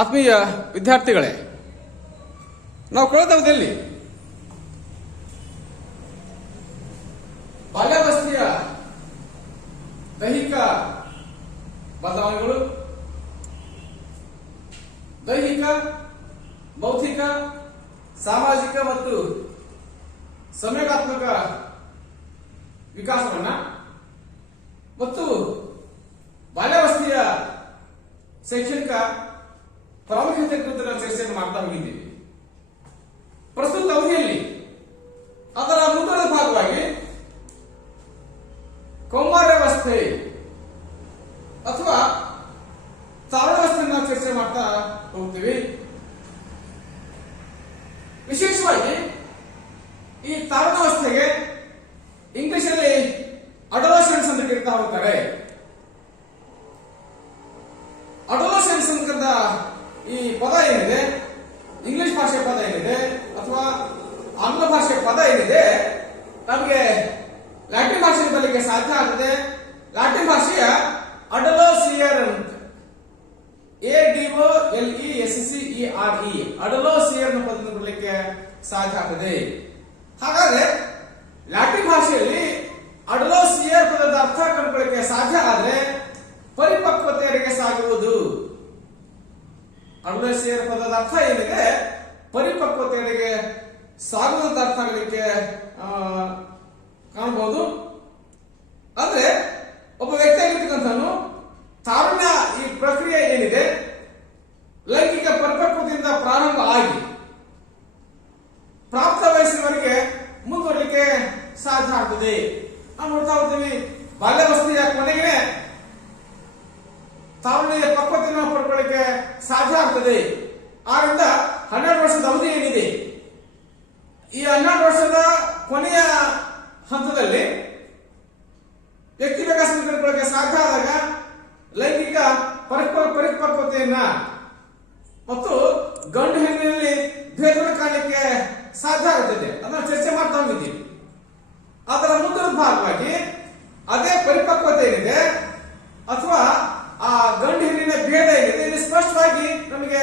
ಆತ್ಮೀಯ ವಿದ್ಯಾರ್ಥಿಗಳೇ, ನಾವು ಕಳೆದ ಅವಧಿಯಲ್ಲಿ ಬಾಲ್ಯಾವಸ್ಥೆಯ ದೈಹಿಕ ಬದಲಾವಣೆಗಳು, ದೈಹಿಕ, ಬೌದ್ಧಿಕ, ಸಾಮಾಜಿಕ ಮತ್ತು ಸಂವೇಗಾತ್ಮಕ ವಿಕಾಸವನ್ನ ಮತ್ತು ಬಾಲ್ಯಾವಸ್ಥೆಯ ಶೈಕ್ಷಣಿಕ ಪ್ರಾಮುಖ್ಯತೆ ಕುರಿತು ನಾವು ಚರ್ಚೆಯನ್ನು ಮಾಡ್ತಾ ಹೋಗಿದ್ದೀವಿ. ಪ್ರಸ್ತುತ ಅವಧಿಯಲ್ಲಿ ಅದರ ಮುಂದುವರೆದ ಭಾಗವಾಗಿ ಕೌಮಾರ್ಯಾವಸ್ಥೆ ಅಥವಾ ತಾರುಣ್ಯಾವಸ್ಥೆಯನ್ನು ನಾವು ಚರ್ಚೆ ಮಾಡ್ತಾ ಹೋಗ್ತೀವಿ. ವಿಶೇಷವಾಗಿ ಈ ತಾರುಣ್ಯಾವಸ್ಥೆಗೆ ಇಂಗ್ಲಿಷಲ್ಲಿ ಅಡೋಲಸೆನ್ಸ್ ಅಂತ ಕರೀತಾ ಹೋಗ್ತಾರೆ. ಅಡೋಲಸೆನ್ಸ್ ಅಂತ ಈ ಪದ ಏನಿದೆ, ಇಂಗ್ಲಿಷ್ ಭಾಷೆ ಪದ ಏನಿದೆ ಅಥವಾ ಆಂಗ್ಲ ಭಾಷೆ ಪದ ಏನಿದೆ, ನಮಗೆ ಲ್ಯಾಟಿನ್ ಭಾಷೆಗೆ ಬರಲಿಕ್ಕೆ ಸಾಧ್ಯ ಆಗುತ್ತೆ. ಲ್ಯಾಟಿನ್ ಭಾಷೆಯ ಅಡಲೋಸಿಯರ್ ಅಂತ, ADOLESCERE, ಅಡಲೋಸಿಯರ್ ಪದದಿಂದ ಬರಲಿಕ್ಕೆ ಸಾಧ್ಯ ಆಗ್ತದೆ. ಹಾಗಾದ್ರೆ ಲ್ಯಾಟಿನ್ ಭಾಷೆಯಲ್ಲಿ ಅಡಲೋಸಿಯರ್ ಪದದ ಅರ್ಥ ಕಂಡುಕೊಳ್ಳಕ್ಕೆ ಸಾಧ್ಯ ಆದ್ರೆ ಪರಿಪಕ್ವತೆಯರಿಗೆ ಸಾಗುವುದು. ಅಡಲೋಸಿಯರ್ ಪದದ ಅರ್ಥ ಏನಿದೆ, ಪರಿಪಕ್ವತೆಯರಿಗೆ ಸಾಗುವಂತ ಅರ್ಥ ಆಗಲಿಕ್ಕೆ ಕಾಣಬಹುದು. ಅಂದ್ರೆ ಒಬ್ಬ ವ್ಯಕ್ತಿ ಆಗಿರ್ತಕ್ಕಂಥವನು ತಾರುಣ್ಯ ಈ ಪ್ರಕ್ರಿಯೆ ಏನಿದೆ, ಲೈಂಗಿಕ ಪರಿಪಕ್ವತೆಯಿಂದ ಪ್ರಾರಂಭ ಆಗಿ ಪ್ರಾಪ್ತ ವಯಸ್ಸಿನವರೆಗೆ ಮುಂದುವರಲಿಕ್ಕೆ ಸಾಧ್ಯ ಆಗ್ತದೆ. ನಾವು ನೋಡ್ತಾ ಹೋಗ್ತೀವಿ, ಬಾಲ್ಯಾವಸ್ಥೆಯ ಕೊನೆಗೆ ತಾರುಣ್ಯ ಪಕ್ವತೆಯನ್ನು ಪಡ್ಕೊಳ್ಳಿಕ್ಕೆ ಸಾಧ್ಯ ಆಗ್ತದೆ. ಆರಿಂದ 12 ವರ್ಷದ ಅವಧಿ ಏನಿದೆ, ಈ 12 ವರ್ಷದ ಕೊನೆಯ ಹಂತದಲ್ಲಿ ವ್ಯಕ್ತಿ ವಿಕಾಸ ಕಂಡುಕೊಳ್ಳಕ್ಕೆ ಸಾಧ್ಯ ಆದಾಗ ಲೈಂಗಿಕ ಪರಿಪಕ್ವತೆಯನ್ನ ಮತ್ತು ಗಂಡು ಹೆಣ್ಣಿನಲ್ಲಿ ಭೇದವನ್ನು ಕಾಣಲಿಕ್ಕೆ ಸಾಧ್ಯ ಆಗುತ್ತದೆ. ಅದನ್ನು ಚರ್ಚೆ ಮಾಡ್ತಾ ಹೋಗಿದ್ದೀವಿ. ಅದರ ಮುಂದಿನ ಭಾಗವಾಗಿ ಅದೇ ಪರಿಪಕ್ವತೆ ಏನಿದೆ ಅಥವಾ ಆ ಗಂಡು ಹೆಣ್ಣಿನ ಭೇದ ಏನಿದೆ, ಇದು ಸ್ಪಷ್ಟವಾಗಿ ನಮಗೆ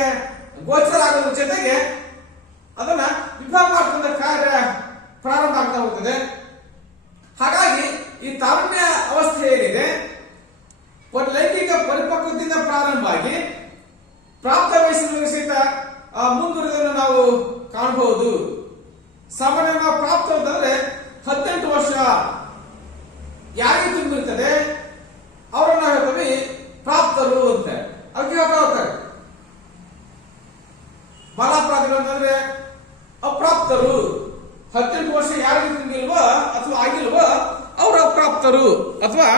ಗೋಚರ ಆಗೋದ್ರ ಜೊತೆಗೆ ಅದನ್ನ ವಿಭಾಗ ಮಾಡ್ಕೊಂಡ ಕಾರ್ಯ ಪ್ರಾರಂಭ ಆಗ್ತಾ ಹೋಗ್ತದೆ. ಹಾಗಾಗಿ ಈ ತಾರುಣ್ಯ ಅವಸ್ಥೆ ಏನಿದೆ, ಲೈಂಗಿಕ ಪರಿಪಕ್ವತೆಯಿಂದ ಪ್ರಾರಂಭ ಆಗಿ ಪ್ರಾಪ್ತ ವಯಸ್ಸಿನ ಸಹಿತ ಮುಂದುವರೆದನ್ನು ನಾವು ಕಾಣಬಹುದು. ಸಾಮಾನ್ಯ ನಾವು ಪ್ರಾಪ್ತ ಅಂತಂದ್ರೆ 18 ವರ್ಷ ಯಾರಿಗೆ ತುಂಬಿರ್ತದೆ ಅವರನ್ನ ಹೇಳ್ತೀವಿ ಪ್ರಾಪ್ತರು ಅಂತ. ಅದಕ್ಕೆ ಹೇಳ್ತಾ ಹೋಗ್ತಾರೆ ಬಾಲಾಪರಾಧಿಗಳು ಅಂತಂದ್ರೆ ಅಪ್ರಾಪ್ತರು. 18 ವರ್ಷ ಯಾರಿಗೆ ತುಂಬಿಲ್ವೋ ಅಥವಾ ಆಗಿಲ್ವೋ ಅವರು ಅಪ್ರಾಪ್ತರು ಅಥವಾ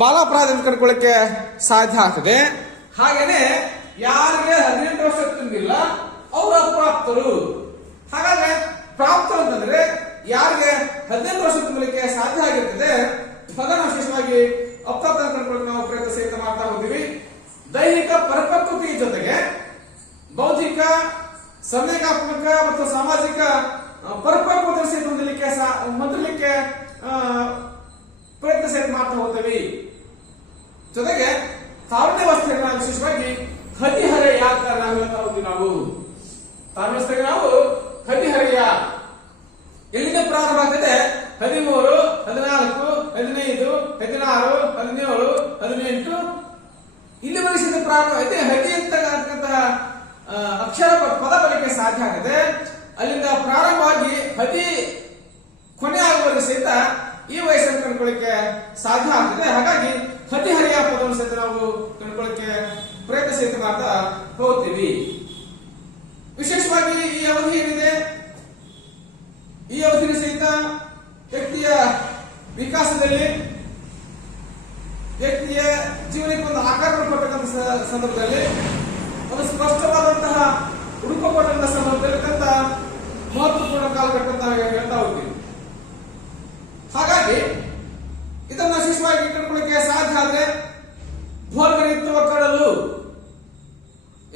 ಬಾಲಾಪರಾಧಿ ಅಂತ ಕರ್ಕೊಳ್ಳಕ್ಕೆ ಸಾಧ್ಯ ಆಗ್ತದೆ. ಹಾಗೇನೆ ಯಾರಿಗೆ 18 ವರ್ಷ ತುಂಬಿಲ್ಲ ಅವರು ಅಪ್ರಾಪ್ತರು. ಹಾಗಾದ್ರೆ ಪ್ರಾಪ್ತ ಅಂತಂದ್ರೆ ಯಾರಿಗೆ 18 ವರ್ಷ ತುಂಬಲಿಕ್ಕೆ ಸಾಧ್ಯ ಆಗಿರ್ತದೆ, ಪದನ ವಿಶೇಷವಾಗಿ ಅಪ್ರಾಪ್ತ ಕರ್ಕೊಳ್ಳಕ್ಕೆ ನಾವು ಪ್ರಯತ್ನ ಸಹಿತ ಮಾಡ್ತಾ ಹೋಗ್ತೀವಿ. ದೈಹಿಕ ಪರಿಪಕ್ವತೆಯ ಜೊತೆಗೆ ಬೌದ್ಧಿಕ, ಸಂವೇಗಾತ್ಮಕ ಮತ್ತು ಸಾಮಾಜಿಕ ಪರಿಪಕ್ವತೆ ಸಹಿತ ಹೊಂದಲಿಕ್ಕೆ ಪ್ರಯತ್ನ ಸಹಿತ ಮಾಡ್ತಾ ಹೋಗ್ತೀವಿ. ಜೊತೆಗೆ ತಾರುಣ್ಯಾವಸ್ಥೆಯನ್ನ ವಿಶೇಷವಾಗಿ ಹದಿಹರೆಯ ಅಂತ ನಾವು ಹೇಳ್ತಾ ಹೋಗ್ತೀವಿ. ನಾವು ತಾರುಣ್ಯಾವಸ್ಥೆಗೆ ನಾವು ಹದಿಹರೆಯ ಎಲ್ಲಿಂದ ಪ್ರಾರಂಭ ಆಗ್ತದೆ, 13, 14, 15, 16, 17, 18 ಇಲ್ಲಿ ವಯಸ್ಸಿನ ಪ್ರಾರಂಭ ಐತೆ. ಹದಿ ಅಂತಕ್ಕಂಥ ಅಕ್ಷರ ಪದ ಬರಲಿಕ್ಕೆ ಸಾಧ್ಯ ಆಗುತ್ತೆ. ಅಲ್ಲಿಂದ ಪ್ರಾರಂಭವಾಗಿ ಹದಿ ಕೊನೆ ಆಗುವವರೆಗೆ ಸಹಿತ ಈ ವಯಸ್ಸನ್ನು ಕಂಡುಕೊಳ್ಳಿಕ್ಕೆ ಸಾಧ್ಯ ಆಗ್ತದೆ. ಹಾಗಾಗಿ ಹದಿಹರೆಯ ಪದವನ್ನು ಸಹಿತ ನಾವು ಕಂಡುಕೊಳ್ಳಿಕ್ಕೆ ಪ್ರಯತ್ನ ಸಹಿತ ಮಾಡ್ತಾ ಹೋಗ್ತೀವಿ. ವಿಶೇಷವಾಗಿ ಈ ಅವಧಿ ಏನಿದೆ, ಈ ಅವಧಿನ ಸಹಿತ ವ್ಯಕ್ತಿಯ ವಿಕಾಸದಲ್ಲಿ, ವ್ಯಕ್ತಿಯ ಜೀವನಕ್ಕೆ ಒಂದು ಆಕಾರವನ್ನು ಕೊಟ್ಟಂತ ಸಂದರ್ಭದಲ್ಲಿ, ಒಂದು ಸ್ಪಷ್ಟವಾದಂತಹ ಹುಡುಕ ಕೊಟ್ಟಂತ ಸಂದರ್ಭದಲ್ಲಿ ಮಹತ್ವಪೂರ್ಣ ಕಾಲಘಟ್ಟ ಅಂತ ಹೇಳ್ತಾ ಹೋಗ್ತೀವಿ. ಹಾಗಾಗಿ ಇದನ್ನು ವಿಶೇಷವಾಗಿ ಕಂಡುಕೊಳ್ಳಕ್ಕೆ ಸಾಧ್ಯ ಆದ್ರೆ ಭೋರ್ಗರಿಯುವ ಕಡಲು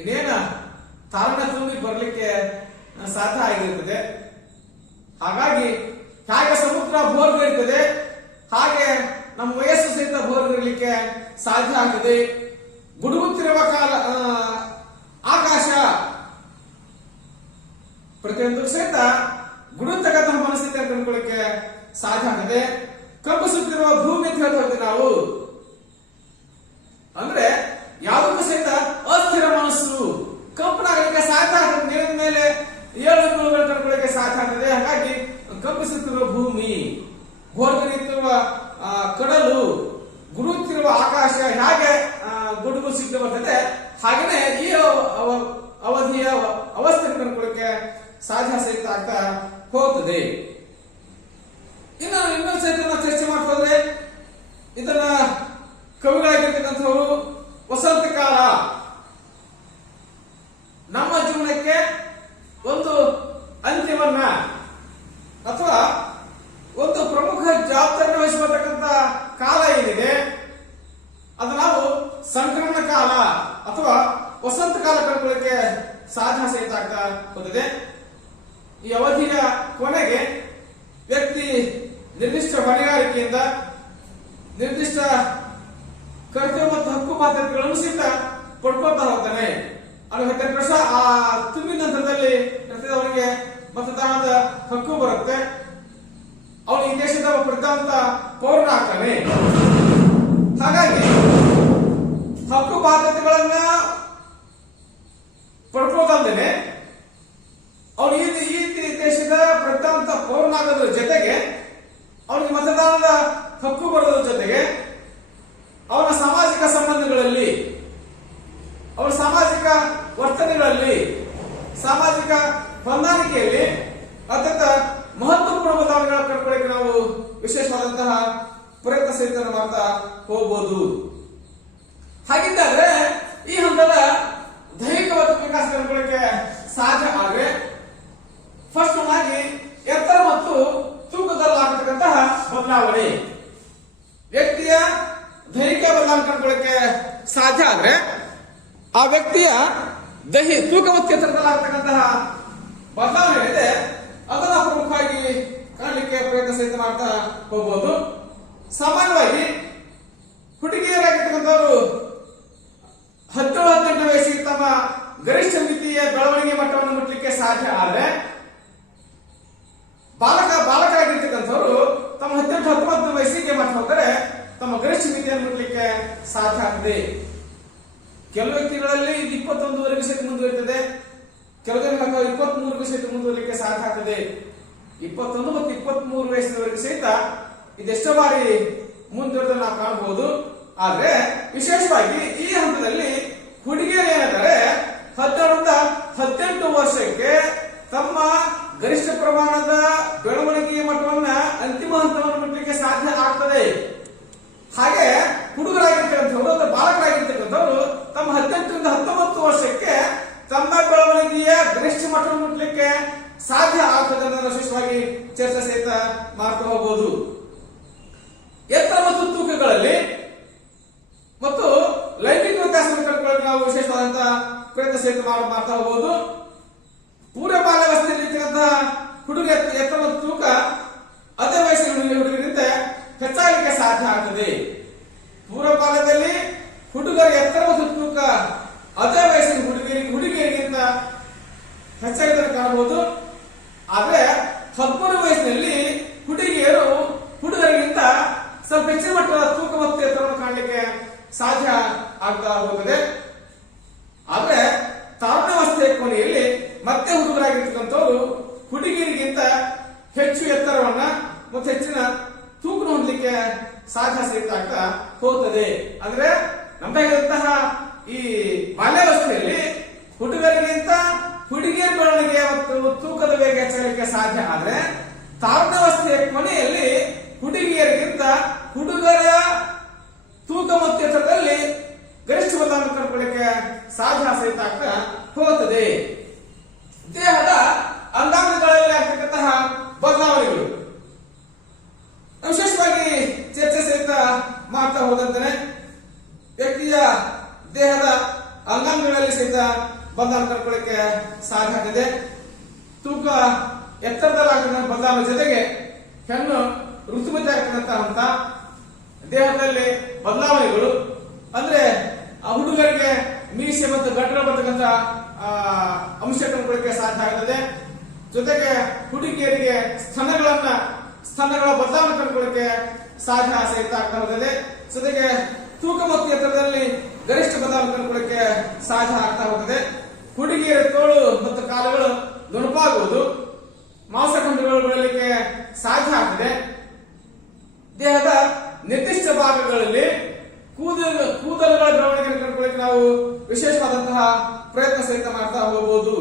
ಇನ್ನೇನ ತಾರುಣ್ಯ ತುಂಬಿ ಬರಲಿಕ್ಕೆ ಸಾಧ್ಯ ಆಗಿರುತ್ತದೆ. ಹಾಗಾಗಿ ಹೇಗೆ ಸಮುದ್ರ ಭೋರ್ಗರಿತದೆ ಹಾಗೆ ನಮ್ಮ ವಯಸ್ಸು ಸಹಿತ ಭೋರ್ಗರಿಲಿಕ್ಕೆ ಸಾಧ್ಯ ಆಗಿದೆ. ಗುಡುಗುತ್ತಿರುವ ಕಾಲ ಆ ಏನಿದೆ ಹಾಗೇನೆ ಈ ಅವಧಿಯ ಅವಸ್ಥೆಯನ್ನು ಕಂಡುಕೊಳ್ಳಕ್ಕೆ ಸಾಧ್ಯ ಸಹಿತ ಆಗ್ತಾ ಹೋಗ್ತದೆ. ಇನ್ನೊಂದು ಸಹಿತ ನಾವು ಚರ್ಚೆ ಮಾಡ್ಕೋದ್ರೆ ಇದನ್ನ ಕವಿಗಳಾಗಿರ್ತಕ್ಕಂಥವರು ವಸಂತ ಕಾಲ ನಮ್ಮ ಜೀವನಕ್ಕೆ ಒಂದು ಅಂತ್ಯವನ್ನ ಅಥವಾ ಒಂದು ಪ್ರಮುಖ ಜವಾಬ್ದಾರಿ ವಹಿಸತಕ್ಕಂಥ ಕಾಲ ಏನಿದೆ ಅದು ನಾವು ಸಂಕ್ರಮಣ ಕಾಲ ಅಥವಾ ವಸಂತ ಕಾಲ ಕಂಡುಕೊಳ್ಳಕ್ಕೆ ಸಾಧ್ಯ ಸಹಿತ ಆಗ್ತಾ ಹೋಗಿದೆ. ಈ ಅವಧಿಯ ಕೊನೆಗೆ ವ್ಯಕ್ತಿ ನಿರ್ದಿಷ್ಟ ಹೊಣೆಗಾರಿಕೆಯಿಂದ ನಿರ್ದಿಷ್ಟ ಕರ್ತವ್ಯ ಮತ್ತು ಹಕ್ಕು ಬಾಧ್ಯತೆಗಳನ್ನು ಸಹಿತ ಪಡ್ಕೊಳ್ತಾ ಹೋಗ್ತಾನೆ. ಅದು 18 ವರ್ಷ ಆ ತುಂಬಿದ ನಂತರದಲ್ಲಿ ಅವನಿಗೆ ಮತದಾನದ ಹಕ್ಕು ಬರುತ್ತೆ. ಅವನು ಈ ದೇಶದ ಪ್ರಧಾನ ಪೌರನ ಆಗ್ತಾನೆ. ಹಾಗಾಗಿ ಹಕ್ಕು ಬಾಧ್ಯತೆಗಳನ್ನ ಪಡ್ಕೊಳ್ಳೋದಲ್ದೇನೆ ಅವನು ಈ ದೇಶದ ಪ್ರಧಾನ ಪೌರನಾಗೋದ್ರ ಜೊತೆಗೆ ಅವನಿಗೆ ಮತದಾನದ ಹಕ್ಕು ಬರೋದ್ರ ಜೊತೆಗೆ ಅವನ ಸಾಮಾಜಿಕ ಸಂಬಂಧಗಳಲ್ಲಿ ಅವರ ಸಾಮಾಜಿಕ ವರ್ತನೆಗಳಲ್ಲಿ ಸಾಮಾಜಿಕ ಹೊಂದಾಣಿಕೆಯಲ್ಲಿ ಅತ್ಯಂತ ಮಹತ್ವಪೂರ್ಣ ಬದಲಾವಣೆಗಳ ಕಂಡುಕೊಳ್ಳಕ್ಕೆ ನಾವು ವಿಶೇಷವಾದಂತಹ ಪ್ರಯತ್ನ ಸಹಿತ ಮಾಡ್ತಾ ಹೋಗಬಹುದು. ಹಾಗಿದ್ದಾದ್ರೆ ಈ ಹಂತದ ದೈಹಿಕ ವಿಕಾಸ ಕಂಡುಕೊಳ್ಳಕ್ಕೆ ಸಾಧ್ಯ ಆದ್ರೆ ಫಸ್ಟ್ ಆಗಿ ಎತ್ತರ ಮತ್ತು ತೂಕದಲ್ಲಿ ಆಗತಕ್ಕಂತಹ ಬದಲಾವಣೆ, ವ್ಯಕ್ತಿಯ ದೈಹಿಕ ಬದಲಾವಣೆ ಕಂಡುಕೊಳ್ಳಕ್ಕೆ ಸಾಧ್ಯ ಆದ್ರೆ ಆ ವ್ಯಕ್ತಿಯ ತೂಕ ಮತ್ತು ಎತ್ತರದಲ್ಲಿ ಆಗತಕ್ಕಂತಹ ಬದಲಾವಣೆ ಇದೆ ಅದನ್ನ ಪ್ರಮುಖವಾಗಿ ಕಾಣಲಿಕ್ಕೆ ಪ್ರಯತ್ನ ಸಹಿತ ಮಾಡ್ತಾ ಹೋಗಬಹುದು. ಸಾಮಾನ್ಯವಾಗಿ ಹುಡುಗಿಯರಾಗಿರ್ತಕ್ಕಂಥವರು 17-18 ವಯಸ್ಸಿಗೆ ತಮ್ಮ ಗರಿಷ್ಠ ಮಿತಿಯ ಬೆಳವಣಿಗೆ ಮಟ್ಟವನ್ನು ಮುಟ್ಟಲಿಕ್ಕೆ ಸಾಧ್ಯ ಆದ್ರೆ ಬಾಲಕರಾಗಿರ್ತಕ್ಕಂಥವರು ತಮ್ಮ 18-19 ವಯಸ್ಸಿಗೆ ಮಟ್ಟ ಹೋದರೆ ತಮ್ಮ ಗರಿಷ್ಠ ಮಿತಿಯನ್ನು ಮುಟ್ಟಲಿಕ್ಕೆ ಸಾಧ್ಯ ಆಗ್ತದೆ. ಕೆಲವು ವ್ಯಕ್ತಿಗಳಲ್ಲಿ 21ವರೆಗೂ ಸಹಿತ ಮುಂದುವರಿತದೆ, ಕೆಲವು 23 ಸಹಿತ ಮುಂದುವರಲಿಕ್ಕೆ ಸಾಧ್ಯ ಆಗ್ತದೆ. 21 ಮತ್ತು 23 ವಯಸ್ಸಿನವರೆಗೂ ಸಹಿತ ಇದೆಷ್ಟೋ ಬಾರಿ ಮುಂದುವರೆದ ನಾವು ಕಾಣಬಹುದು. ಆದ್ರೆ ವಿಶೇಷವಾಗಿ ಈ ಹಂತದಲ್ಲಿ ಹುಡುಗಿಯರು ಏನಾದರೆ 17-18 ವರ್ಷಕ್ಕೆ ತಮ್ಮ ಗರಿಷ್ಠ ಪ್ರಮಾಣದ ಬೆಳವಣಿಗೆಯ ಮಟ್ಟವನ್ನ ಅಂತಿಮ ಹಂತವನ್ನು ಮುಟ್ಟಲಿಕ್ಕೆ ಸಾಧ್ಯ ಆಗ್ತದೆ. ಹಾಗೆ ಹುಡುಗರಾಗಿರ್ತಕ್ಕಂಥವ್ರು ಅಥವಾ ಬಾಲಕರಾಗಿರ್ತಕ್ಕಂಥವ್ರು ತಮ್ಮ 18-19 ವರ್ಷಕ್ಕೆ ತಮ್ಮ ಬೆಳವಣಿಗೆಯ ಗರಿಷ್ಠ ಮಟ್ಟವನ್ನು ಮುಟ್ಟಲಿಕ್ಕೆ ಸಾಧ್ಯ ಆಗ್ತದೆ ಅನ್ನೋದನ್ನು ವಿಶೇಷವಾಗಿ ಚರ್ಚೆ ಸಹಿತ ಮಾಡ್ತಾ ಹೋಗಬಹುದು. ಎತ್ತರ ಮತ್ತು ತೂಕಗಳಲ್ಲಿ ಮತ್ತು ಲೈಂಗಿಕ ವ್ಯತ್ಯಾಸವನ್ನು ಕಂಡುಕೊಳ್ಳಲು ನಾವು ವಿಶೇಷವಾದಂತಹ ಪ್ರಯತ್ನ ಸಹಿತ ಮಾಡ್ತಾ ಹೋಗಬಹುದು. ಪೂರ್ವ ಬಾಲ್ಯಾವಸ್ಥೆಯಲ್ಲಿ ಇರ್ತಕ್ಕಂತಹ ಹುಡುಗ ಎತ್ತರ ಮತ್ತು ತೂಕ ಅದೇ ವಯಸ್ಸಿನ ಹುಡುಗರಿಂದ ಹೆಚ್ಚಾಗಲಿಕ್ಕೆ ಸಾಧ್ಯ ಆಗ್ತದೆ. ಪೂರ್ವ ಬಾಲ್ಯದಲ್ಲಿ ಹುಡುಗರ ಎತ್ತರ ಮತ್ತು ತೂಕ ಅದೇ ವಯಸ್ಸಿನ ಹುಡುಗಿಯರಿಗಿಂತ ಹೆಚ್ಚಾಗಿದ್ದನ್ನು ಕಾಣಬಹುದು. ಆದ್ರೆ 13 ವಯಸ್ಸಿನಲ್ಲಿ ಹುಡುಗಿಯರು ಹುಡುಗರಿಗಿಂತ ಸ್ವಲ್ಪ ಹೆಚ್ಚಿನ ಮಟ್ಟದ ತೂಕ ಮತ್ತು ಎತ್ತರವನ್ನು ಕಾಣಲಿಕ್ಕೆ ಸಾಧ್ಯ ಆಗ್ತಾ ಹೋಗುತ್ತದೆ. ಆದ್ರೆ ತಾರುಣ್ಯಾವಸ್ಥೆಯ ಕೊನೆಯಲ್ಲಿ ಮತ್ತೆ ಹುಡುಗರಾಗಿರ್ತಕ್ಕಂಥವ್ರು ಹುಡುಗಿಯರಿಗಿಂತ ಹೆಚ್ಚು ಎತ್ತರವನ್ನ ಮತ್ತು ಹೆಚ್ಚಿನ ತೂಕ ಹೊಂದಲಿಕ್ಕೆ ಸಾಧ್ಯ ಸಹಿತ ಆಗ್ತಾ ಹೋಗುತ್ತದೆ. ಅಂದ್ರೆ ನಮ್ದಾಗಿರುವಂತಹ ಈ ಬಾಲ್ಯಾವಸ್ಥೆಯಲ್ಲಿ ಹುಡುಗರಿಗಿಂತ ಹುಡುಗಿಯರ ಬೆಳವಣಿಗೆ ಮತ್ತು ತೂಕದ ವೇಗ ಹೆಚ್ಚಲಿಕ್ಕೆ ಸಾಧ್ಯ ಆದ್ರೆ ತಾರುಣ್ಯಾವಸ್ಥೆಯ ಕೊನೆಯಲ್ಲಿ ಹುಡುಗಿಯರಿಗಿಂತ ಹುಡುಗರ ತೂಕ ಮತ್ತು ಎತ್ತರದಲ್ಲಿ ಗರಿಷ್ಠ ಬದಲಾವಣೆ ಕಂಡುಕೊಳ್ಳಿಕ್ಕೆ ಸಾಧ್ಯ ಸಹಿತ ಆಗ್ತಾ ಹೋಗುತ್ತದೆ. ದೇಹದ ಅಂಗಾಂಗಗಳಲ್ಲಿ ಆಗ್ತಕ್ಕಂತಹ ಬದಲಾವಣೆಗಳು ವಿಶೇಷವಾಗಿ ಚರ್ಚೆ ಸಹಿತ ಮಾಡ್ತಾ ಹೋದಂತೆ ವ್ಯಕ್ತಿಯ ದೇಹದ ಅಂಗಾಂಗಗಳಲ್ಲಿ ಸಹಿತ ಬದಲಾವಣೆ ಕಂಡುಕೊಳ್ಳಿಕ್ಕೆ ಸಾಧ್ಯ ಆಗ್ತದೆ. ತೂಕ ಎತ್ತರದಲ್ಲಿ ಆಗ್ತಕ್ಕಂಥ ಬದಲಾವಣೆ ಜೊತೆಗೆ ಹೆಣ್ಣು ಋತುಮತಿ ಆಗ್ತಕ್ಕಂಥ ಹಂತ, ದೇಹದಲ್ಲಿ ಬದಲಾವಣೆಗಳು ಅಂದ್ರೆ ಆ ಹುಡುಗರಿಗೆ ಮೀಸೆ ಮತ್ತು ಗಟ್ಟರ ಬರ್ತಕ್ಕಂಥ ಅಂಶ ಕಂಡುಕೊಳ್ಳಿಕ್ಕೆ ಸಾಧ್ಯ ಆಗ್ತದೆ. ಜೊತೆಗೆ ಹುಡುಗಿಯರಿಗೆ ಸ್ತನಗಳ ಬದಲಾವಣೆ ಕಂಡುಕೊಳ್ಳಿಕ್ಕೆ ಸಾಧ್ಯ ಸಹಿತ ಆಗ್ತಾ ಹೋಗುತ್ತದೆ. ಜೊತೆಗೆ ತೂಕ ಮತ್ತು ಎತ್ತರದಲ್ಲಿ ಗರಿಷ್ಠ ಬದಲಾವಣೆ ಕಂಡುಕೊಳ್ಳಿಕ್ಕೆ ಸಾಧ್ಯ ಆಗ್ತಾ ಹೋಗುತ್ತದೆ. ಹುಡುಗಿಯರ ತೋಳು ಮತ್ತು ಕಾಲುಗಳು ನುಣುಪಾಗುವುದು, ಮಾಂಸಖಂಡಗಳು ಬೆಳಲಿಕ್ಕೆ ಸಾಧ್ಯ ಆಗ್ತದೆ. ದೇಹದ ನಿರ್ದಿಷ್ಟ ಭಾಗಗಳಲ್ಲಿ ಕೂದಲುಗಳ ಬೆಳವಣಿಗೆ ಕಂಡುಕೊಳ್ಳಿಕ್ಕೆ ನಾವು ವಿಶೇಷವಾದಂತಹ ಪ್ರಯತ್ನ ಸಹಿತ ಮಾಡ್ತಾ ಹೋಗಬಹುದು.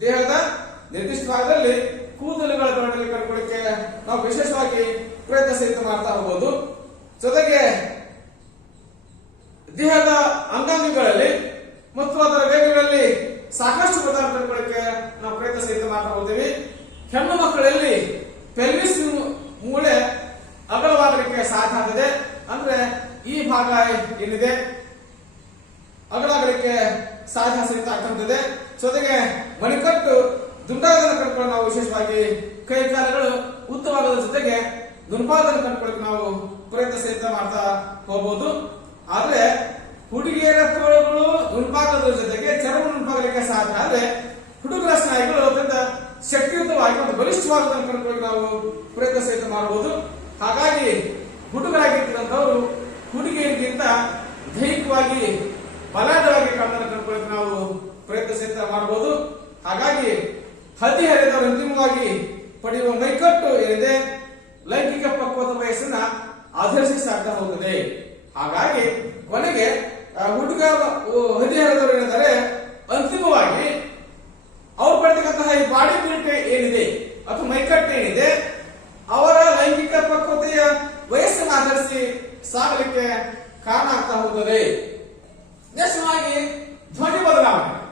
ದೇಹದ ನಿರ್ದಿಷ್ಟ ಭಾಗದಲ್ಲಿ ಕೂದಲುಗಳ ಬೆಳವಣಿಗೆ ಕಂಡುಕೊಳ್ಳಿಕ್ಕೆ ನಾವು ವಿಶೇಷವಾಗಿ ಪ್ರಯತ್ನ ಸಹಿತ ಮಾಡ್ತಾ ಹೋಗಬಹುದು. ಜೊತೆಗೆ ದೇಹದ ಅಂಗಾಂಗಗಳಲ್ಲಿ ಮತ್ತು ಅದರ ವೇಗಗಳಲ್ಲಿ ಸಾಕಷ್ಟು ಬದಲಾವಣೆ ಕಂಡುಕೊಳ್ಳಿಕ್ಕೆ ನಾವು ಪ್ರಯತ್ನ ಸಹಿತ ಮಾಡ್ತಾ ಹೋಗ್ತೀವಿ. ಹೆಣ್ಣು ಮಕ್ಕಳಲ್ಲಿ ಪೆಲ್ವಿಸ್ ಮೂಳೆ ಅಗಲವಾಗಲಿಕ್ಕೆ ಸಾಧ್ಯ ಆಗ್ತದೆ. ಅಂದ್ರೆ ಈ ಭಾಗ ಏನಿದೆ ಅಗಲಾಗಲಿಕ್ಕೆ ಸಾಧ್ಯ ಸಹಿತ ಆಗ್ತದೆ. ಜೊತೆಗೆ ಮಣಿಕಟ್ಟು ದುಂಡಾಗೋದನ್ನು ಕಂಡುಕೊಳ್ಳಲು ನಾವು ವಿಶೇಷವಾಗಿ ಕೈ ಕಾಲುಗಳು ಉದ್ದವಾಗೋದ್ರ ಜೊತೆಗೆ ದುರ್ಬಲವನ್ನು ಕಂಡುಕೊಳ್ಳಕ್ಕೆ ನಾವು ಪ್ರಯತ್ನ ಸಹಿತ ಮಾಡ್ತಾ ಹೋಗಬಹುದು. ಆದ್ರೆ ಹುಡುಗಿಯರ ತೋಳುಗಳು ನುಣುಪಾಗೋದ್ರ ಜೊತೆಗೆ ಚರ್ಮ ನುಣುಪಾಗಲಿಕ್ಕೆ ಸಾಧ್ಯ. ಆದ್ರೆ ಹುಡುಗರ ಸ್ನಾಯುಗಳು ಅತ್ಯಂತ ಶಕ್ತಿಯುತವಾಗಿ ಮತ್ತು ಬಲಿಷ್ಠವಾಗುವುದನ್ನು ಕಂಡುಕೊಳ್ಳಕ್ಕೆ ನಾವು ಪ್ರಯತ್ನ ಸಹಿತ ಮಾಡಬಹುದು. ಹಾಗಾಗಿ ಹುಡುಗರಾಗಿರ್ತಕ್ಕಂಥವರು ಹುಡುಗಿಯರಿಗಿಂತ ದೈಹಿಕವಾಗಿ ಬಲಾಢ್ಯವಾಗಿ ಕಾರಣವನ್ನು ಕಂಡುಕೊಳ್ಳಕ್ಕೆ ನಾವು ಪ್ರಯತ್ನ ಸಹಿತ ಮಾಡಬಹುದು. ಹಾಗಾಗಿ ಹದಿಹರೆಯದವರು ಅಂತಿಮವಾಗಿ ಪಡೆಯುವ ಮೈಕಟ್ಟು ಏನಿದೆ ಲೈಂಗಿಕ ಪಕ್ವದ ವಯಸ್ಸನ್ನ ಆಧರಿಸಿ ಸಾಗ್ತಾ ಹೋಗುತ್ತದೆ. ಹಾಗಾಗಿ ಕೊನೆಗೆ ಹುಡುಗ ಹದಿಹರೆಯದವರು ಏನಿದ್ದಾರೆ ಅಂತಿಮವಾಗಿ ಅವ್ರು ಪಡೆತಕ್ಕಂತಹ ಈ ಬಾಡಿ ಬಿಲ್ಟ್ ಏನಿದೆ ಅಥವಾ ಮೈಕಟ್ಟು ಏನಿದೆ ಅವರ ಲೈಂಗಿಕ ಪಕ್ವತೆಯ ವಯಸ್ಸನ್ನು ಆಧರಿಸಿ ಸಾಗಲಿಕ್ಕೆ ಕಾರಣ ಆಗ್ತಾ ಹೋಗುತ್ತದೆ. ನೆಕ್ಸ್ಟ್ವಾಗಿ ಧ್ವನಿ ಬದಲಾವಣೆ.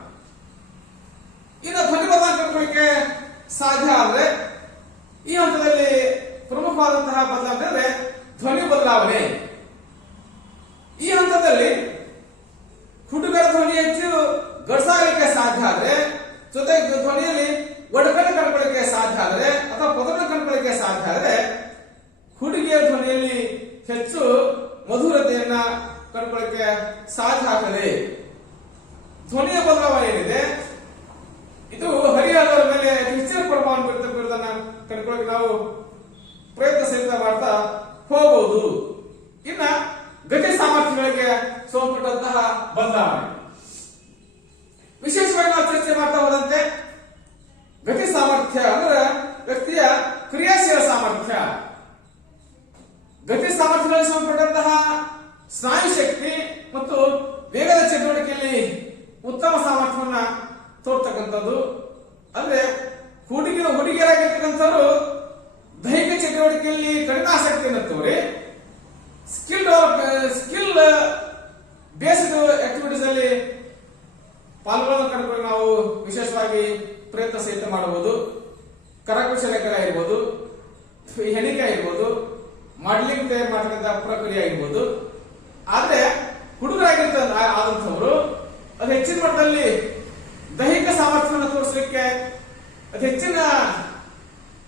ಇನ್ನು ಧ್ವನಿ ಬದಲಾವಣೆ ಕಂಡುಕೊಳ್ಳಿಕ್ಕೆ ಸಾಧ್ಯ ಆದ್ರೆ ಈ ಹಂತದಲ್ಲಿ ಪ್ರಮುಖವಾದಂತಹ ಬದಲಾವಣೆ ಅಂದ್ರೆ ಧ್ವನಿ ಬದಲಾವಣೆ. ಈ ಹಂತದಲ್ಲಿ ಹುಡುಗರ ಧ್ವನಿ ಹೆಚ್ಚು ಗಡ್ಸಾಗಲಿಕ್ಕೆ ಸಾಧ್ಯ ಆದ್ರೆ, ಜೊತೆಗೆ ಧ್ವನಿಯಲ್ಲಿ ಒಡಕನ್ನು ಕಂಡುಕೊಳ್ಳಿಕ್ಕೆ ಸಾಧ್ಯ ಆದ್ರೆ ಅಥವಾ ಪದವನ್ನು ಕಂಡುಕೊಳ್ಳಿಕ್ಕೆ ಸಾಧ್ಯ ಆದ್ರೆ, ಹುಡುಗಿಯ ಧ್ವನಿಯಲ್ಲಿ ಹೆಚ್ಚು ಮಧುರತೆಯನ್ನ ಕಂಡುಕೊಳ್ಳಿಕ್ಕೆ ಸಾಧ್ಯ ಆಗ್ತದೆ. ಧ್ವನಿಯ ಬದಲಾವಣೆ ಏನಿದೆ ಇದು ಹರಿಹರದವರ ಮೇಲೆ ಹೆಚ್ಚಿನ ಪ್ರಭಾವ ಬೀರುವುದನ್ನ ಕಂಡುಕೊಳ್ಳಿಕ್ಕೆ ನಾವು ಪ್ರಯತ್ನ ಸಹಿತ ಮಾಡ್ತಾ ಹೋಗಬಹುದು. ಇನ್ನ ಗತಿ ಸಾಮರ್ಥ್ಯಗಳಿಗೆ ಸಂಬಂಧಪಟ್ಟಂತಹ ಬದಲಾವಣೆ ವಿಶೇಷವಾಗಿ ನಾವು ಚರ್ಚೆ ಮಾಡ್ತಾ ಹೋದಂತೆ ಗತಿ ಸಾಮರ್ಥ್ಯ ಅಂದ್ರೆ ವ್ಯಕ್ತಿಯ ಕ್ರಿಯಾಶೀಲ ಸಾಮರ್ಥ್ಯ. ಗತಿ ಸಾಮರ್ಥ್ಯಗಳಿಗೆ ಸಂಬಂಧಪಟ್ಟಂತಹ ಸ್ನಾಯು ಶಕ್ತಿ ಮತ್ತು ವೇಗದ ಚಟುವಟಿಕೆಯಲ್ಲಿ ಉತ್ತಮ ಸಾಮರ್ಥ್ಯವನ್ನ ತೋರ್ತಕ್ಕಂಥದ್ದು. ಅಂದ್ರೆ ಹುಡುಗಿಯರಾಗಿರ್ತಕ್ಕಂಥವ್ರು ದೈಹಿಕ ಚಟುವಟಿಕೆಯಲ್ಲಿ ಕಡಿಮೆ ಆಸಕ್ತಿಯನ್ನು ತೋರಿ ಸ್ಕಿಲ್ ಬೇಸ್ಡ್ ಆಕ್ಟಿವಿಟೀಸ್ ಅಲ್ಲಿ ಪಾಲ್ಗೊಳ್ಳೋದನ್ನು ಕಂಡುಕೊಂಡು ನಾವು ವಿಶೇಷವಾಗಿ ಪ್ರಯತ್ನ ಸಹಿತ ಮಾಡಬಹುದು. ಕರಕುಶಲ ಕಲೆ ಇರ್ಬೋದು, ಹೆಣಿಕೆ ಇರ್ಬೋದು, ಮಾಡಲಿಂಗ್ ತಯಾರು ಮಾಡತಕ್ಕಂಥ ಪ್ರಕ್ರಿಯೆ ಆಗಿರ್ಬೋದು. ಆದ್ರೆ ಆದಂಥವರು ಅದು ಹೆಚ್ಚಿನ ಮಟ್ಟದಲ್ಲಿ ದೈಹಿಕ ಸಾಮರ್ಥ್ಯವನ್ನು ತೋರಿಸಲಿಕ್ಕೆ ಅತಿ ಹೆಚ್ಚಿನ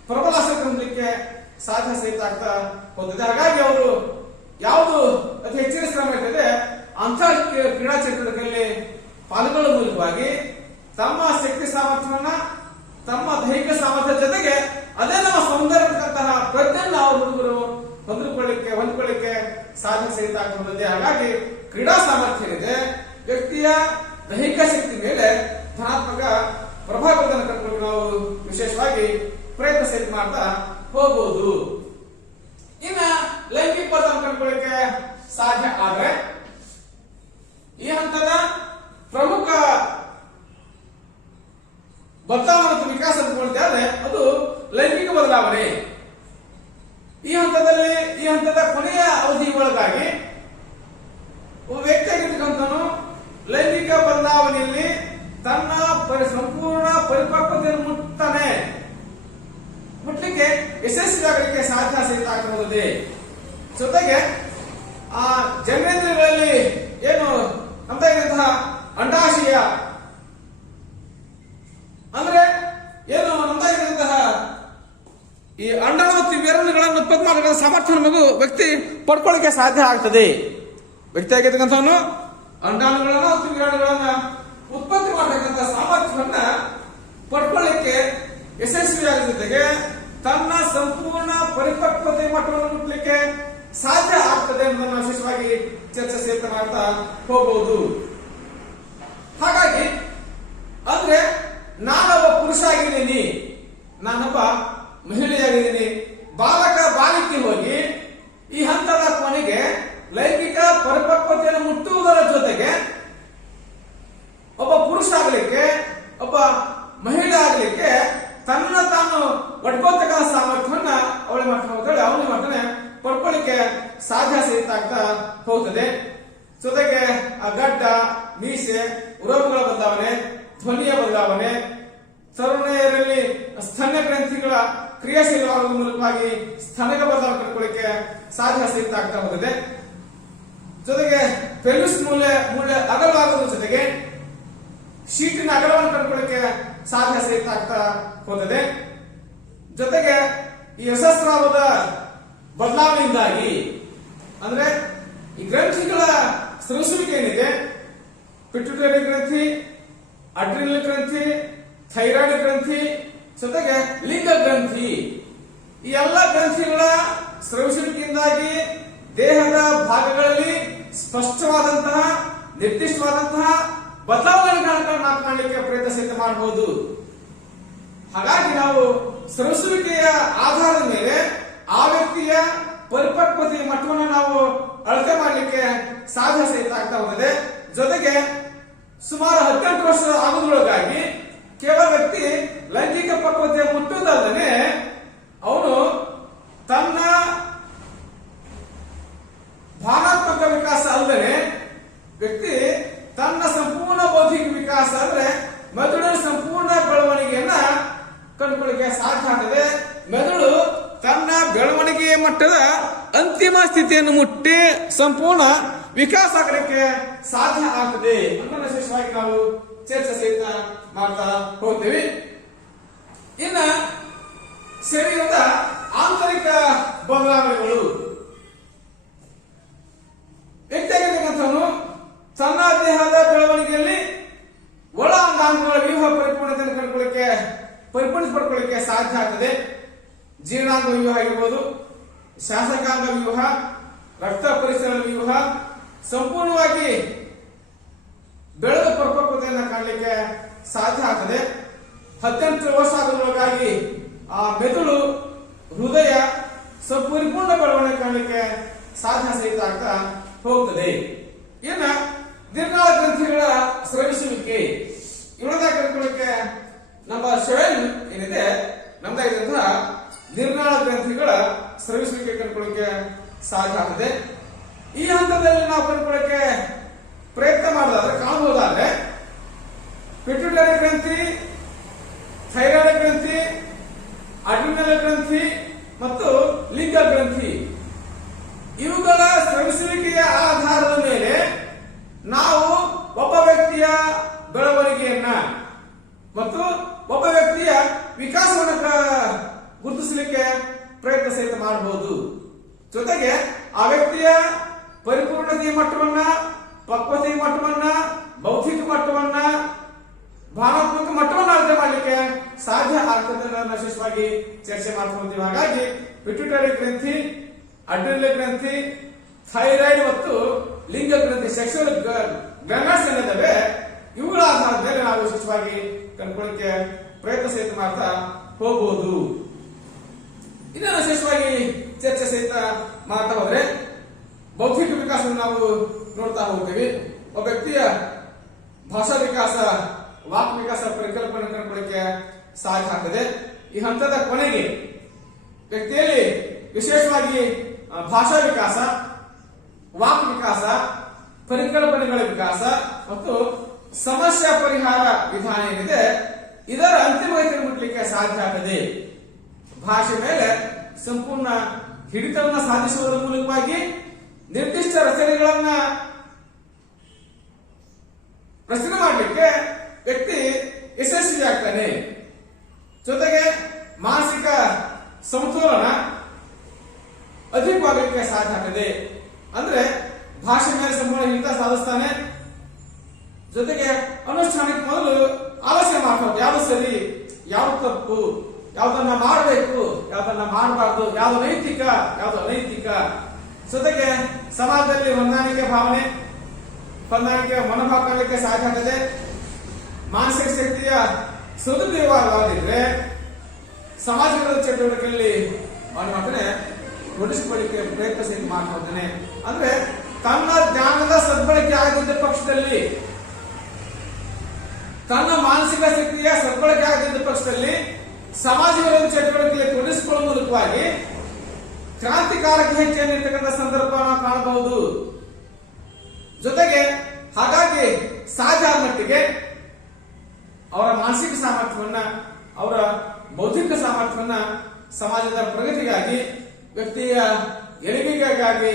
ಪ್ರಬಲಾಸಕ್ತಿ ಹೊಂದಲಿಕ್ಕೆ ಸಾಧ್ಯ ಸಹಿತ ಆಗ್ತಾ ಹೋಗ್ತದೆ. ಹಾಗಾಗಿ ಅವರು ಯಾವುದು ಅತಿ ಹೆಚ್ಚಿನ ಶ್ರಮ ಇರ್ತದೆ ಅಂತ ಕ್ರೀಡಾ ಚಟುವಟಿಕೆಯಲ್ಲಿ ಪಾಲ್ಗೊಳ್ಳುವ ಮೂಲಕವಾಗಿ ತಮ್ಮ ಶಕ್ತಿ ಸಾಮರ್ಥ್ಯವನ್ನ ತಮ್ಮ ದೈಹಿಕ ಸಾಮರ್ಥ್ಯ ಜೊತೆಗೆ ಅದೇ ನಮ್ಮ ಸೌಂದರ್ಯದಂತಹ ಪ್ರಜ್ಞೆಯನ್ನು ನಾವು ಹುಡುಗರು ಹೊಂದಿಕೊಳ್ಳಿಕ್ಕೆ ಸಾಧ್ಯ ಸಹಿತ ಆಗ್ತದೆ. ಹಾಗಾಗಿ ಕ್ರೀಡಾ ಸಾಮರ್ಥ್ಯ ಇದೆ ವ್ಯಕ್ತಿಯ ದೈಹಿಕ ಶಕ್ತಿ ಮೇಲೆ ಧನಾತ್ಮಕ ಪ್ರಭಾವವನ್ನು ಕಂಡುಕೊಂಡು ನಾವು ವಿಶೇಷವಾಗಿ ಪ್ರಯತ್ನ ಸಹಿತ ಮಾಡ್ತಾ ಹೋಗಬಹುದು. ಇನ್ನ ಲೈಂಗಿಕ ಪದವನ್ನು ಕಂಡುಕೊಳ್ಳಿಕ್ಕೆ ಸಾಧ್ಯ ಆದ್ರೆ ಈ ಹಂತದ ಪ್ರಮುಖ ಬದಲಾವಣೆ ಮತ್ತು ವಿಕಾಸ ಆದ್ರೆ ಅದು ಲೈಂಗಿಕ ಬದಲಾವಣೆ. ಈ ಹಂತದ ಕೊನೆಯ ಅವಧಿ ಒಳಗಾಗಿ ವ್ಯಕ್ತಿಯಾಗಿರ್ತಕ್ಕಂಥನು ಲೈಂಗಿಕ ಬದಲಾವಣೆಯಲ್ಲಿ ತನ್ನ ಸಂಪೂರ್ಣ ಪರಿಪಕ್ವತೆಯನ್ನು ಮುಟ್ಲಿಕ್ಕೆ ಯಶಸ್ವಿಯಾಗಲಿಕ್ಕೆ ಸಾಧ್ಯ ಸಹಿತ ಆಗಬಹುದೇ. ಜೊತೆಗೆ ಆ ಜನನೇಂದ್ರಿಯಗಳಲ್ಲಿ ಏನು ಅಂತ ಅಂಡಾಶಯ ಅಂದ್ರೆ ಏನು ನಮ್ದಾಗಿರುವಂತಹ ಈ ಅಂಡ ಮತ್ತು ವೀರಣಗಳನ್ನು ಉತ್ಪತ್ತಿ ಮಾಡಬೇಕಾದ ಸಾಮರ್ಥ್ಯವನ್ನು ವ್ಯಕ್ತಿ ಪಡ್ಕೊಳ್ಳಿಕ್ಕೆ ಸಾಧ್ಯ ಆಗ್ತದೆ. ವ್ಯಕ್ತಿಯಾಗಿರ್ತಕ್ಕಂಥವನು ಅಂಡಾಣುಗಳನ್ನ ಮತ್ತು ವೀರಾಣುಗಳನ್ನ ಉತ್ಪತ್ತಿ ಮಾಡತಕ್ಕಂಥ ಸಾಮರ್ಥ್ಯವನ್ನ ಪಡ್ಕೊಳ್ಳಿಕ್ಕೆ ಯಶಸ್ವಿಯಾದ ಜೊತೆಗೆ ತನ್ನ ಸಂಪೂರ್ಣ ಪರಿಪಕ್ವತೆ ಮಟ್ಟವನ್ನು ಮುಟ್ಟಲಿಕ್ಕೆ ಸಾಧ್ಯ ಆಗ್ತದೆ ಎಂಬುದನ್ನು ವಿಶೇಷವಾಗಿ ಚರ್ಚೆ ಸಹಿತ ಮಾಡ್ತಾ ಹೋಗಬಹುದು. ಹಾಗಾಗಿ ಅಂದ್ರೆ ನಾನೊಬ್ಬ ಪುರುಷ ಆಗಿದ್ದೀನಿ, ನಾನೊಬ್ಬ ಮಹಿಳೆಯಾಗಿದ್ದೀನಿ, ಬಾಲಕಿ ಹೋಗಿ ಈ ಹಂತದ ಕೊನೆಗೆ ಲೈಂಗಿಕ ಪರಿಪಕ್ವತೆಯನ್ನು ಮುಟ್ಟುವುದರ ಜೊತೆಗೆ ಆಗಲಿಕ್ಕೆ, ಒಬ್ಬ ಮಹಿಳೆ ಆಗಲಿಕ್ಕೆ ತನ್ನ ತಾನು ಒಡ್ಕೋತಕ್ಕಂಥ ಸಾಮರ್ಥ್ಯವನ್ನ ಅವಳ ಮಟ್ಟನೆ ಪಡ್ಕೊಳ್ಳಿಕ್ಕೆ ಸಾಧ್ಯ ಸಹಿತ ಆಗ್ತಾ ಹೋಗ್ತದೆ. ಜೊತೆಗೆ ಆ ಗಡ್ಡ, ಮೀಸೆ, ರೋಗಗಳ ಬದಲಾವಣೆ, ಧ್ವನಿಯ ಬದಲಾವಣೆ, ತರುಣಿಯರಲ್ಲಿ ಸ್ತನ್ಯ ಗ್ರಂಥಿಗಳ ಕ್ರಿಯಾಶೀಲವಾಗುವ ಮೂಲಕವಾಗಿ ಸ್ತನಗ ಬದಲಾವಣೆ ಕಂಡುಕೊಳ್ಳಿಕ್ಕೆ ಸಾಧ್ಯ ಸಹಿತ ಆಗ್ತಾ ಹೋಗಿದೆ. ಜೊತೆಗೆ ಪೆಲ್ವಿಸ್ ಮೂಳೆ ಅಗಲವಾಗುವುದರ ಜೊತೆಗೆ ಶೀಟಿನ ಅಗಲವನ್ನು ಕಂಡುಕೊಳ್ಳಿಕ್ಕೆ ಸಾಧ್ಯ ಸಹಿತ ಆಗ್ತಾ ಹೋಗಿದೆ. ಜೊತೆಗೆ ಈ ಯಶಸ್ರಾವದ ಬದಲಾವಣೆಯಿಂದಾಗಿ ಅಂದ್ರೆ ಈ ಗ್ರಂಥಿಗಳ ಸ್ರವಿಸುವಿಕೆ ಏನಿದೆ, ಪಿಟ್ಯುಟರಿ ಗ್ರಂಥಿ, ಅಡ್ರಿನಲ್ ಗ್ರಂಥಿ, ಥೈರಾಯ್ಡ್ ಗ್ರಂಥಿ, ಜೊತೆಗೆ ಲಿಂಗ ಗ್ರಂಥಿ, ಈ ಎಲ್ಲ ಗ್ರಂಥಿಗಳ ಸ್ರವಿಸುವಿಕೆಯಿಂದಾಗಿ ದೇಹದ ಭಾಗಗಳಲ್ಲಿ ಸ್ಪಷ್ಟವಾದಂತಹ ನಿರ್ದಿಷ್ಟವಾದಂತಹ ಬದಲಾವಣೆಗಳನ್ನು ನಾವು ಕಾಣಲಿಕ್ಕೆ ಪ್ರಯತ್ನ ಸಹಿತ ಮಾಡಬಹುದು. ಹಾಗಾಗಿ ನಾವು ಸ್ರವಿಸುವಿಕೆಯ ಆಧಾರದ ಮೇಲೆ ಆ ವ್ಯಕ್ತಿಯ ಪರಿಪಕ್ವತೆಯ ಮಟ್ಟವನ್ನು ನಾವು ಅಳತೆ ಮಾಡಲಿಕ್ಕೆ ಸಾಧ್ಯ ಸಹಿತ ಆಗ್ತಾ ಹೋಗಿದೆ. ಜೊತೆಗೆ ಸುಮಾರು 18 ವರ್ಷ ಆಗುವುದರೊಳಗಾಗಿ ಕೇವಲ ವ್ಯಕ್ತಿ ಲೈಂಗಿಕ ಪಕ್ವತೆ ಮುಟ್ಟುವುದಲ್ಲದೆ ಅವನು ತನ್ನ ಭಾವನಾತ್ಮಕ ವಿಕಾಸ ಅಲ್ಲದೆ ವ್ಯಕ್ತಿ ತನ್ನ ಸಂಪೂರ್ಣ ಬೌದ್ಧಿಕ ವಿಕಾಸ ಅಂದ್ರೆ ಮೆದುಳಿನ ಸಂಪೂರ್ಣ ಬೆಳವಣಿಗೆಯನ್ನ ಕಂಡುಕೊಳ್ಳಿಕ್ಕೆ ಸಾಧ್ಯ ಆಗ್ತದೆ. ಮೆದುಳು ತನ್ನ ಬೆಳವಣಿಗೆಯ ಮಟ್ಟದ ಅಂತಿಮ ಸ್ಥಿತಿಯನ್ನು ಮುಟ್ಟಿ ಸಂಪೂರ್ಣ ವಿಕಾಸ ಆಗಲಿಕ್ಕೆ ಸಾಧ್ಯ ಆಗ್ತದೆ ಅಂತ ವಿಶೇಷವಾಗಿ ನಾವು ಚರ್ಚೆ ಸಹಿತ ಮಾಡ್ತಾ ಹೋಗ್ತೇವೆ. ಇನ್ನ ಶರೀರದ ಆಂತರಿಕ ಬದಲಾವಣೆಗಳು, ವ್ಯಕ್ತಿಯಾಗಿರ್ತಕ್ಕಂಥವನು ತನ್ನ ದೇಹದ ಬೆಳವಣಿಗೆಯಲ್ಲಿ ಒಳ ಅಂಗಾಂಗಗಳ ವ್ಯೂಹ ಪರಿಪೂರ್ಣತೆಯನ್ನು ಕಂಡುಕೊಳ್ಳಿಕ್ಕೆ ಪಡ್ಕೊಳ್ಳಿಕ್ಕೆ ಸಾಧ್ಯ ಆಗ್ತದೆ. ಜೀರ್ಣಾಂಗ ವ್ಯೂಹ ಆಗಿರ್ಬೋದು, ಶಾಸಕಾಂಗ ವ್ಯೂಹ, ರಕ್ತ ಪರಿಸರ ವ್ಯೂಹ ಸಂಪೂರ್ಣವಾಗಿ ಬೆಳೆದ ಪರಿಪಕ್ವತೆಯನ್ನು ಕಾಣಲಿಕ್ಕೆ ಸಾಧ್ಯ ಆಗ್ತದೆ. 18 ವರ್ಷ ಆಗೋದ್ರೊಳಗಾಗಿ ಆ ಮೆದುಳು, ಹೃದಯ ಸಂಪೂರ್ಣ ಬೆಳವಣಿಗೆ ಕಾಣಲಿಕ್ಕೆ ಸಾಧ್ಯ ಸಹಿತ ಆಗ್ತಾ ಹೋಗ್ತದೆ. ಇನ್ನ ದೀರ್ಘಾಳ ಗ್ರಂಥಿಗಳ ಸ್ರವಿಸುವಿಕೆ ಇವಳನ್ನ ಕಂಡುಕೊಳ್ಳಿಕ್ಕೆ ನಂಬರ್ 7 ಏನಿದೆ ನಮ್ದಾಗಿದ್ದಂತಹ ನಿರ್ನಾಳ ಗ್ರಂಥಿಗಳ ಸ್ರವಿಸುವಿಕೆ ಕಂಡುಕೊಳ್ಳಿಕ್ಕೆ ಸಾಧ್ಯ ಆಗ್ತದೆ. ಈ ಹಂತದಲ್ಲಿ ನಾವು ಕಂಡುಕೊಳ್ಳಿಕ್ಕೆ ಪ್ರಯತ್ನ ಮಾಡೋದಾದ್ರೆ ಕಾಣಬಹುದಾದ್ರೆ ಪಿಟ್ಯುಟರಿ ಗ್ರಂಥಿ, ಥೈರಾಯ್ಡ್ ಗ್ರಂಥಿ, ಅಡ್ರಿನಲ್ ಗ್ರಂಥಿ ಮತ್ತು ಲಿಂಗ ಗ್ರಂಥಿ ಇವುಗಳ ಸ್ರವಿಸುವಿಕೆಯ ಆಧಾರದ ಮೇಲೆ ನಾವು ಒಬ್ಬ ವ್ಯಕ್ತಿಯ ಬೆಳವಣಿಗೆಯನ್ನ ಮತ್ತು ಒಬ್ಬ ವ್ಯಕ್ತಿಯ ವಿಕಾಸವನ್ನು ಗುರುತಿಸಲಿಕ್ಕೆ ಪ್ರಯತ್ನ ಸಹಿತ ಮಾಡಬಹುದು. ಜೊತೆಗೆ ಆ ವ್ಯಕ್ತಿಯ ಪರಿಪೂರ್ಣತೆಯ ಮಟ್ಟವನ್ನ, ಪಕ್ವತೆಯ ಮಟ್ಟವನ್ನ, ಬೌದ್ಧಿಕ ಮಟ್ಟವನ್ನ, ಭಾವನಾತ್ಮಕ ಮಟ್ಟವನ್ನು ಅಳತೆ ಮಾಡಲಿಕ್ಕೆ ಸಾಧ್ಯ ಆಗ್ತದೆ ಅನ್ನೋದನ್ನ ವಿಶೇಷವಾಗಿ ಚರ್ಚೆ ಮಾಡ್ಕೊಂತೀವಿ. ಹಾಗಾಗಿ ಪಿಟ್ಯುಟರಿ ಗ್ರಂಥಿ, ಅಡ್ರಿನಲ್ ಗ್ರಂಥಿ, ಥೈರಾಯ್ಡ್ ಮತ್ತು ಲಿಂಗ ಗ್ರಂಥಿ ಸೆಕ್ಸುವಲ್ ಗ್ಲ್ಯಾಂಡ್ಸ್ ಏನಿದ್ದಾವೆ ಇವುಗಳ ಆಧಾರದ ಮೇಲೆ ನಾವು ವಿಶೇಷವಾಗಿ ಕಂಡುಕೊಳ್ಳಿಕ್ಕೆ ಪ್ರಯತ್ನ ಸಹಿತ ಮಾಡ್ತಾ ಹೋಗಬಹುದು. ಇದನ್ನು ವಿಶೇಷವಾಗಿ ಚರ್ಚೆ ಸಹಿತ ಮಾಡ್ತಾ ಹೋದ್ರೆ ಬೌದ್ಧಿಕ ವಿಕಾಸವನ್ನು ನಾವು ನೋಡ್ತಾ ಹೋಗ್ತೀವಿ. ಒಬ್ಬ ವ್ಯಕ್ತಿಯ ಭಾಷಾ ವಿಕಾಸ, ವಾಕ್ ವಿಕಾಸ ಪರಿಕಲ್ಪನೆ ಕಂಡುಕೊಳ್ಳಿಕ್ಕೆ ಸಾಧ್ಯ ಆಗ್ತದೆ. ಈ ಹಂತದ ಕೊನೆಗೆ ವ್ಯಕ್ತಿಯಲ್ಲಿ ವಿಶೇಷವಾಗಿ ಭಾಷಾ ವಿಕಾಸ, ವಾಕ್ ವಿಕಾಸ, ಪರಿಕಲ್ಪನೆಗಳ ವಿಕಾಸ ಮತ್ತು ಸಮಸ್ಯೆ ಪರಿಹಾರ ವಿಧಾನ ಏನಿದೆ ಇದರ ಅಂತಿಮತೆಯನ್ನು ಮುಟ್ಟಲಿಕ್ಕೆ ಸಾಧ್ಯ ಆಗ್ತದೆ. ಭಾಷೆ ಮೇಲೆ ಸಂಪೂರ್ಣ ಹಿಡಿತವನ್ನು ಸಾಧಿಸುವುದರ ಮೂಲಕವಾಗಿ ನಿರ್ದಿಷ್ಟ ರಚನೆಗಳನ್ನ ರಚನೆ ಮಾಡಲಿಕ್ಕೆ ವ್ಯಕ್ತಿ ಯಶಸ್ವಿ ಆಗ್ತಾನೆ. ಜೊತೆಗೆ ಮಾನಸಿಕ ಸಮತೋಲನ ಅಧಿಕವಾಗಲಿಕ್ಕೆ ಸಾಧ್ಯ ಆಗ್ತದೆ. ಅಂದ್ರೆ ಭಾಷೆ ಮೇಲೆ ಸಂಪೂರ್ಣ ಹಿಡಿತ ಸಾಧಿಸ್ತಾನೆ. ಜೊತೆಗೆ ಅನುಷ್ಠಾನಕ್ಕೆ ಮೊದಲು ಆಲೋಚನೆ ಮಾಡ್ತಾರೆ, ಯಾವ್ದು ಸರಿ, ಯಾವ್ದು ತಪ್ಪು, ಯಾವ್ದನ್ನ ಮಾಡಬೇಕು, ಯಾವ್ದನ್ನ ಮಾಡಬಾರ್ದು, ಯಾವ್ದು ನೈತಿಕ, ಯಾವ್ದು ಅನೈತಿಕ. ಜೊತೆಗೆ ಸಮಾಜದಲ್ಲಿ ಹೊಂದಾಣಿಕೆ ಮನೋಭಾವ ಕಾಣಲಿಕ್ಕೆ ಸಾಧ್ಯ ಆಗ್ತದೆ. ಮಾನಸಿಕ ಶಕ್ತಿಯ ಸದುಪಯೋಗವಾಗಿದ್ರೆ ಸಮಾಜದ ಚಟುವಟಿಕೆಯಲ್ಲಿ ಅವನ ತೊಡಗಿಸಿಕೊಳ್ಳಿಕ್ಕೆ ಪ್ರಯತ್ನ ಸಹಿತ ಮಾಡ್ಕೊಳ್ತಾನೆ. ಅಂದ್ರೆ ತನ್ನ ಜ್ಞಾನದ ಸದ್ಬಳಕೆ ಆಗದಿದ್ದ ಪಕ್ಷದಲ್ಲಿ ತನ್ನ ಮಾನಸಿಕ ಶಕ್ತಿಯ ಸದ್ಬಳಕೆ ಆಗದಿದ್ದ ಪಕ್ಷದಲ್ಲಿ ಸಮಾಜ ವಿರೋಧಿ ಚಟುವಟಿಕೆಯಲ್ಲಿ ತೊಡಗಿಸಿಕೊಳ್ಳುವ ಮೂಲಕವಾಗಿ ಕ್ರಾಂತಿಕಾರಕ ಹೆಜ್ಜೆ ನೀಡತಕ್ಕಂಥ ಸಂದರ್ಭ ನಾವು ಕಾಣಬಹುದು. ಜೊತೆಗೆ ಹಾಗಾಗಿ ಸಾಧ್ಯ ಮಟ್ಟಿಗೆ ಅವರ ಮಾನಸಿಕ ಸಾಮರ್ಥ್ಯವನ್ನ, ಅವರ ಬೌದ್ಧಿಕ ಸಾಮರ್ಥ್ಯವನ್ನ ಸಮಾಜದ ಪ್ರಗತಿಗಾಗಿ, ವ್ಯಕ್ತಿಯ ಏಳಿಗೆಗಾಗಿ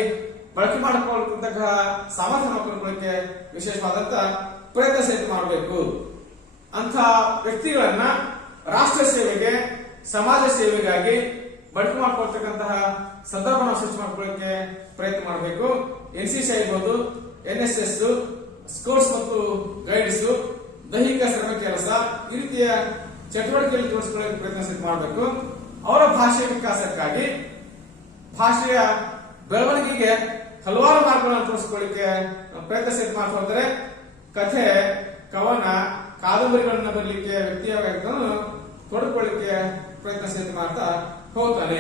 ಬಳಕೆ ಮಾಡಿಕೊಳ್ಳತಕ್ಕಂತಹ ಸಾಮರ್ಥ್ಯ ಮಾಡಿಕೊಳ್ಳಕ್ಕೆ ವಿಶೇಷವಾದಂತ ಪ್ರಯತ್ನ ಸಹಿತ ಮಾಡಬೇಕು. ಅಂತ ವ್ಯಕ್ತಿಗಳನ್ನ ರಾಷ್ಟ್ರ ಸೇವೆಗೆ, ಸಮಾಜ ಸೇವೆಗಾಗಿ ಬಳಕೆ ಮಾಡಿಕೊಳ್ತಕ್ಕಂತಹ ಸಂದರ್ಭ ನಾವು ಸೃಷ್ಟಿ ಮಾಡ್ಕೊಳ್ಳಕ್ಕೆ ಪ್ರಯತ್ನ ಮಾಡಬೇಕು. NCC ಇರ್ಬೋದು, NSS, ಸ್ಕೌಟ್ಸ್ ಮತ್ತು ಗೈಡ್ಸ್, ದೈಹಿಕ ಶ್ರಮ ಕೆಲಸ, ಈ ರೀತಿಯ ಚಟುವಟಿಕೆಯಲ್ಲಿ ತೋರಿಸಿಕೊಳ್ಳಕ್ಕೆ ಪ್ರಯತ್ನ ಮಾಡಬೇಕು. ಅವರ ಭಾಷೆಯ ವಿಕಾಸಕ್ಕಾಗಿ, ಭಾಷೆಯ ಬೆಳವಣಿಗೆಗೆ ಹಲವಾರು ಮಾರ್ಗಗಳನ್ನು ತೋರಿಸಿಕೊಳ್ಳಿಕ್ಕೆ ಪ್ರಯತ್ನ ಸಹಿತ ಮಾಡ್ತಾ ಹೋದರೆ ಕಥೆ, ಕವನ, ಕಾದಂಬರಿಗಳನ್ನ ಬರಲಿಕ್ಕೆ ವ್ಯಕ್ತಿಯ ತೊಡಕೊಳ್ಳಿಕ್ಕೆ ಪ್ರಯತ್ನ ಸಹಿತ ಮಾಡ್ತಾ ಹೋಗ್ತಾನೆ.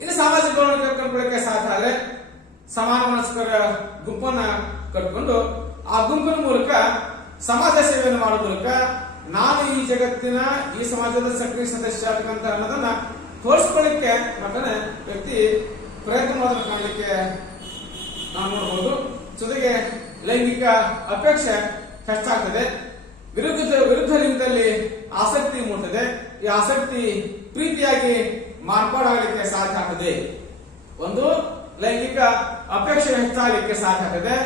ಇನ್ನು ಸಾಮಾಜಿಕ ಬೆಳವಣಿಗೆ ಕಂಡುಕೊಳ್ಳಕ್ಕೆ ಸಾಧ್ಯ ಆದ್ರೆ ಸಮಾನ ಮನಸ್ಕರ ಗುಂಪನ್ನ ಕಟ್ಕೊಂಡು ಆ ಗುಂಪಿನ ಮೂಲಕ ಸಮಾಜ ಸೇವೆಯನ್ನು ಮಾಡುವ ಮೂಲಕ ನಾನು ಈ ಜಗತ್ತಿನ, ಈ ಸಮಾಜದ ಸಕ್ರಿಯ ಸದಸ್ಯ ಆಗಬೇಕಂತ ಅನ್ನೋದನ್ನ ತೋರಿಸ್ಕೊಳ್ಳಿಕ್ಕೆ ಮತ್ತೆ ವ್ಯಕ್ತಿ ಪ್ರಯತ್ನ ಮಾಡೋದನ್ನ ಕಾಣಲಿಕ್ಕೆ ನಾವು ನೋಡಬಹುದು. ಜೊತೆಗೆ ಲೈಂಗಿಕ ಅಪೇಕ್ಷೆ ಹೆಚ್ಚಾಗ್ತದೆ, ವಿರುದ್ಧ ಲಿಂಗದಲ್ಲಿ ಆಸಕ್ತಿ ಮೂಡ್ತದೆ. ಈ ಆಸಕ್ತಿ ಪ್ರೀತಿಯಾಗಿ ಮಾರ್ಪಾಡಾಗಲಿಕ್ಕೆ ಸಾಧ್ಯ ಆಗ್ತದೆ. ಒಂದು ಲೈಂಗಿಕ ಅಪೇಕ್ಷೆ ಹೆಚ್ಚಾಗಲಿಕ್ಕೆ ಸಾಧ್ಯ ಆಗ್ತದೆ.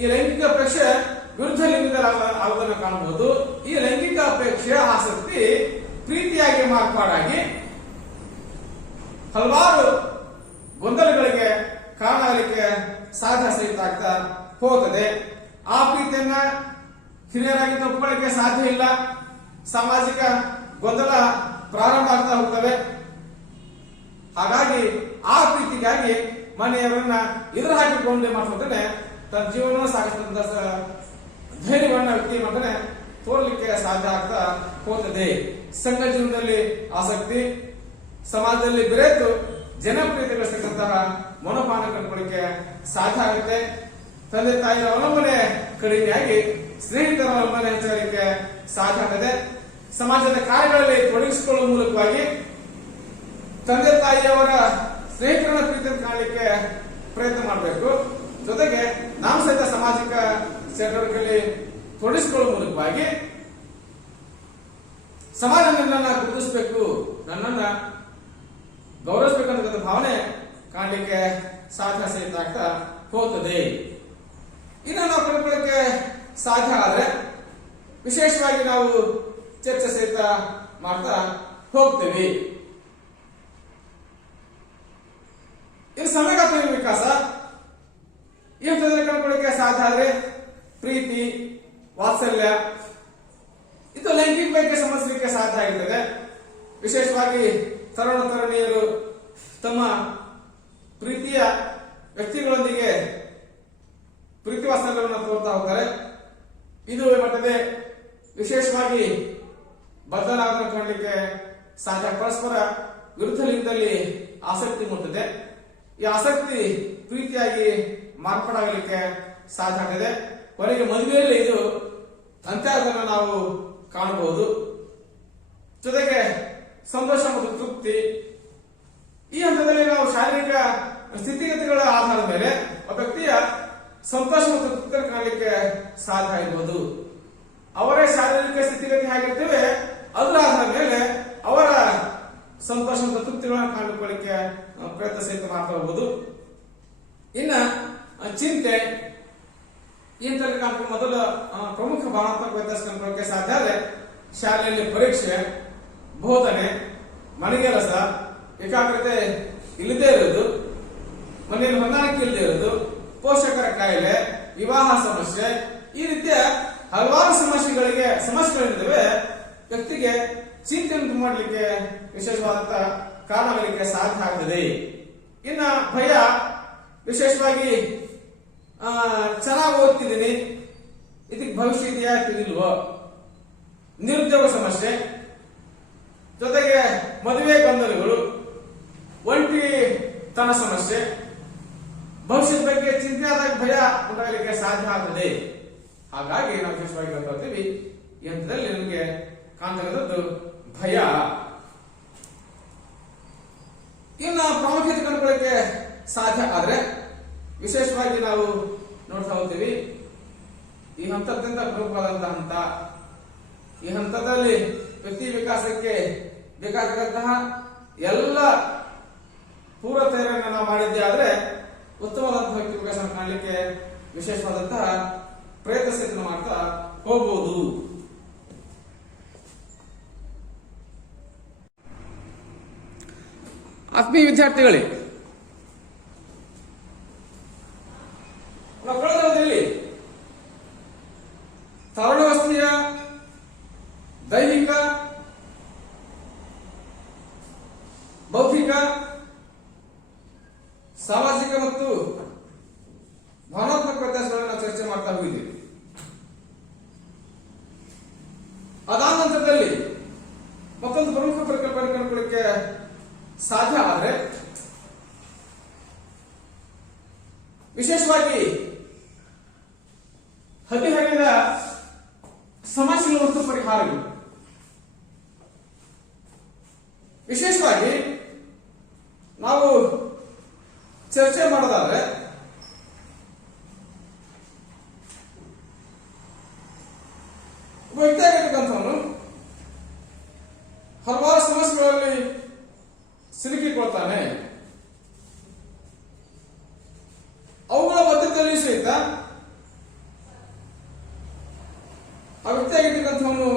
ಈ ಲೈಂಗಿಕ ಅಪೇಕ್ಷೆ ವಿರುದ್ಧ ಲಿಂಗದಲ್ಲಿ ಆಗುವುದನ್ನು ಕಾಣಬಹುದು. ಈ ಲೈಂಗಿಕ ಅಪೇಕ್ಷೆ, ಆಸಕ್ತಿ ಪ್ರೀತಿಯಾಗಿ ಮಾರ್ಪಾಡಾಗಿ ಹಲವಾರು ಗೊಂದಲಗಳಿಗೆ ಕಾರಣ ಆಗಲಿಕ್ಕೆ ಸಾಧ್ಯ ಸಹಿತ ಆಗ್ತಾ ಹೋಗುತ್ತದೆ. ಆ ಪ್ರೀತಿಯನ್ನ ಹಿರಿಯರಾಗಿ ತಪ್ಪುಕೊಳ್ಳಕ್ಕೆ ಸಾಧ್ಯ ಇಲ್ಲ. ಸಾಮಾಜಿಕ ಗೊಂದಲ ಪ್ರಾರಂಭ ಆಗ್ತಾ ಹೋಗ್ತವೆ. ಹಾಗಾಗಿ ಆ ಪ್ರೀತಿಗಾಗಿ ಮನೆಯವರನ್ನ ಎದುರು ಹಾಕಿಕೊಂಡು ಮಾಡ್ಕೊಂತಾನೆ ತನ್ನ ಜೀವನ ಸಾಗಿಸಿದಂತ ಧೈರ್ಯವನ್ನ ವ್ಯಕ್ತಿ ಮಾಡ್ತಾನೆ ತೋರ್ಲಿಕ್ಕೆ ಸಾಧ್ಯ ಆಗ್ತಾ ಹೋಗ್ತದೆ. ಸಂಘ ಜೀವನದಲ್ಲಿ ಆಸಕ್ತಿ, ಸಮಾಜದಲ್ಲಿ ಬೆರೆತು ಜನಪ್ರಿಯತೆ ಗಳಿಸತಕ್ಕಂತಹ ಮನೋಪಾನ ಕಂಡುಕೊಳ್ಳಿಕ್ಕೆ ಸಾಧ್ಯ ಆಗುತ್ತೆ. ತಂದೆ ತಾಯಿಯ ಅವಲಂಬನೆ ಕಡಿಮೆಯಾಗಿ ಸ್ನೇಹಿತರ ಅವಲಂಬನೆ ಹೆಚ್ಚಾಗಲಿಕ್ಕೆ ಸಾಧ್ಯ ಆಗ್ತದೆ. ಸಮಾಜದ ಕಾರ್ಯಗಳಲ್ಲಿ ತೊಡಗಿಸಿಕೊಳ್ಳುವ ಮೂಲಕವಾಗಿ ತಂದೆ ತಾಯಿಯವರ ಸ್ನೇಹಿತರನ್ನ ಪ್ರೀತಿಯನ್ನು ಕಾಣಲಿಕ್ಕೆ ಪ್ರಯತ್ನ ಮಾಡಬೇಕು. ಜೊತೆಗೆ ನಾವು ಸಹಿತ ಸಾಮಾಜಿಕ ಚಟುವಟಿಕೆಯಲ್ಲಿ ತೊಡಗಿಸಿಕೊಳ್ಳುವ ಮೂಲಕವಾಗಿ ಸಮಾಜ ನನ್ನನ್ನ ಗುರುತಿಸಬೇಕು, ನನ್ನನ್ನ ಗೌರವಿಸಬೇಕಂತ ಭಾವನೆ ಕಾಣಲಿಕ್ಕೆ ಸಾಧ್ಯ ಸಹಿತ ಆಗ್ತಾ ಹೋಗ್ತದೆ. ಇನ್ನು ನಾವು ಕಂಡುಕೊಳ್ಳಕ್ಕೆ ಸಾಧ್ಯ ಆದ್ರೆ ವಿಶೇಷವಾಗಿ ನಾವು ಚರ್ಚೆ ಸಹಿತ ಮಾಡ್ತಾ ಹೋಗ್ತೇವೆ. ಇನ್ನು ಸಮಯಗಾತ್ರ ವಿಕಾಸ ಈ ಹಂತದಲ್ಲಿ ಕಂಡುಕೊಳ್ಳಕ್ಕೆ ಸಾಧ್ಯ ಆದ್ರೆ ಪ್ರೀತಿ, ವಾತ್ಸಲ್ಯ ಇದು ಲೈಂಗಿಕ ಬಗ್ಗೆ ಸಂಬಂಧಿಸಲಿಕ್ಕೆ ಸಾಧ್ಯ ಆಗಿರ್ತದೆ. ವಿಶೇಷವಾಗಿ ತರುಣ ತರುಣಿಯರು ತಮ್ಮ ಪ್ರೀತಿಯ ವ್ಯಕ್ತಿಗಳೊಂದಿಗೆ ಪ್ರೀತಿ ವಾತ್ಸಲ್ಯವನ್ನು ತೋರ್ತಾ ಹೋಗ್ತಾರೆ. ಇದು ಮಟ್ಟದೆ ವಿಶೇಷವಾಗಿ ಬದಲಾವಣೆ ಕಾಣಲಿಕ್ಕೆ ಸಾಧ್ಯ. ಪರಸ್ಪರ ವಿರುದ್ಧ ಲಿಂಗದಲ್ಲಿ ಆಸಕ್ತಿ ಮೂಡುತ್ತದೆ. ಈ ಆಸಕ್ತಿ ಪ್ರೀತಿಯಾಗಿ ಮಾರ್ಪಾಡಾಗಲಿಕ್ಕೆ ಸಾಧ್ಯ ಆಗ್ತದೆ. ಕೊನೆಗೆ ಮದುವೆಯಲ್ಲಿ ಇದು ಅಂತ್ಯ ಆಗೋದನ್ನು ನಾವು ಕಾಣಬಹುದು. ಜೊತೆಗೆ ಸಂತೋಷ ಮತ್ತು ತೃಪ್ತಿ ಈ ಹಂತದಲ್ಲಿ ನಾವು ಶಾರೀರಿಕ ಸ್ಥಿತಿಗತಿಗಳ ಆಧಾರದ ಮೇಲೆ ಒಬ್ಬ ವ್ಯಕ್ತಿಯ ಸಂತೋಷ ಮತ್ತು ತೃಪ್ತಿ ಕಾಣಲಿಕ್ಕೆ ಸಾಧ್ಯ ಇರಬಹುದು. ಅವರೇ ಶಾರೀರಿಕ ಸ್ಥಿತಿಗತಿ ಹೇಗಿರ್ತೇವೆ ಅದರ ಆಧಾರದ ಮೇಲೆ ಅವರ ಸಂತೋಷ ಮತ್ತು ತೃಪ್ತಿಗಳನ್ನು ಕಾಣಿಕೊಳ್ಳಿಕ್ಕೆ ಪ್ರಯತ್ನ ಸಹಿತ ಮಾಡ್ತಾ ಹೋಗಬಹುದು. ಇನ್ನ ಚಿಂತೆ ಈ ಹಂತದಲ್ಲಿ ಕಾಣ್ಕೊಂಡು ಮೊದಲ ಪ್ರಮುಖ ಭಾವನಾತ್ಮಕ ವ್ಯತ್ಯಾಸ ಕಂಡುಕೊಳ್ಳಕ್ಕೆ ಸಾಧ್ಯ ಆದರೆ ಶಾಲೆಯಲ್ಲಿ ಪರೀಕ್ಷೆ, ಬೋಧನೆ, ಮನೆಗೆಲಸ, ಏಕಾಗ್ರತೆ ಇಲ್ಲದೆ ಇರೋದು, ಮನೆಯಲ್ಲಿ ಹೊಂದಾಣಿಕೆ ಇಲ್ಲದೆ ಇರೋದು, ಪೋಷಕರ ಕಾಯಿಲೆ, ವಿವಾಹ ಸಮಸ್ಯೆ, ಈ ರೀತಿಯ ಹಲವಾರು ಸಮಸ್ಯೆಗಳಿದ್ದಾವೆ. ವ್ಯಕ್ತಿಗೆ ಚಿಂತೆಯನ್ನು ಮಾಡಲಿಕ್ಕೆ ವಿಶೇಷವಾದಂತಹ ಕಾರಣಗಳಿಗೆ ಸಾಧ್ಯ ಆಗ್ತದೆ. ಇನ್ನ ಭಯ, ವಿಶೇಷವಾಗಿ ಚೆನ್ನಾಗಿ ಓದ್ತಿದ್ದೀನಿ, ಇದಕ್ಕೆ ಭವಿಷ್ಯ ಇದೆಯಾ ಇಲ್ವೋ, ನಿರುದ್ಯೋಗ ಸಮಸ್ಯೆ, ಜೊತೆಗೆ ಮದುವೆ ಗೊಂದಲಗಳು, ಒಂಟಿತನ ಸಮಸ್ಯೆ, ಭವಿಷ್ಯದ ಬಗ್ಗೆ ಚಿಂತೆ ಆದಾಗ ಭಯ ಉಂಟಾಗಲಿಕ್ಕೆ ಸಾಧ್ಯ ಆಗ್ತದೆ. ಹಾಗಾಗಿ ನಾವು ವಿಶೇಷವಾಗಿ ಹೇಳ್ತೀವಿ ಈ ಹಂತದಲ್ಲಿ ನಮಗೆ ಕಾಣ್ತಕ್ಕಂಥದ್ದು ಭಯ. ಇನ್ನು ಪ್ರಾಮುಖ್ಯತೆ ಕಂಡುಕೊಳ್ಳಕ್ಕೆ ಸಾಧ್ಯ ಆದ್ರೆ ವಿಶೇಷವಾಗಿ ನಾವು ನೋಡ್ತಾ ಹೋಗ್ತೀವಿ. ಈ ಹಂತದಿಂದ ಪ್ರಮುಖವಾದಂತಹ ಹಂತ. ಈ ಹಂತದಲ್ಲಿ ವ್ಯಕ್ತಿ ವಿಕಾಸಕ್ಕೆ ಬೇಕಾಗತಕ್ಕಂತಹ ಎಲ್ಲ ಪೂರ್ವ ತಯಾರಿಯನ್ನು ನಾವು ಮಾಡಿದ್ದೆ ಆದ್ರೆ ಉತ್ತಮವಾದಂತಹ ವ್ಯಕ್ತಿ ವಿಕಾಸ ಕಾಣಲಿಕ್ಕೆ ವಿಶೇಷವಾದಂತಹ ಪ್ರಯತ್ನ ಸಹಿತ ಮಾಡ್ತಾ ಹೋಗಬಹುದು. ಆತ್ಮೀಯ ವಿದ್ಯಾರ್ಥಿಗಳೇ, ನಾವು ಕಳೆದ ಅವಧಿಯಲ್ಲಿ ತರುಣಾವಸ್ಥೆಯ ದೈಹಿಕ, ಬೌದ್ಧಿಕ, ಸಾಮಾಜಿಕ ಮತ್ತು ಭಾವನಾತ್ಮಕ ವ್ಯತ್ಯಾಸಗಳನ್ನು ನಾವು ಚರ್ಚೆ ಮಾಡ್ತಾ ಹೋಗಿದ್ದೀವಿ. ಅದಾದ ನಂತರದಲ್ಲಿ ಮತ್ತೊಂದು ಪ್ರಮುಖ ಪರಿಕಲ್ಪನೆ ಕಂಡುಕೊಳ್ಳಕ್ಕೆ ಸಾಧ್ಯ ಆದರೆ ವಿಶೇಷವಾಗಿ ಹದಿಹರೆಯದ ಸಮಸ್ಯೆಗಳು ಮತ್ತು ಪರಿಹಾರಗಳು. ವಿಶೇಷವಾಗಿ ನಾವು ಚರ್ಚೆ ಮಾಡೋದಾದ್ರೆ ಒಬ್ಬ ವ್ಯಕ್ತಿ ಆಗಿರ್ತಕ್ಕಂಥವನು ಹಲವಾರು ಸಮಸ್ಯೆಗಳಲ್ಲಿ ಸಿಲುಕಿಕೊಳ್ತಾನೆ. ಅವುಗಳ ಮಧ್ಯದಲ್ಲಿ ಸಹಿತ ಆ ವ್ಯಕ್ತಿ ಆಗಿರ್ತಕ್ಕಂಥವನು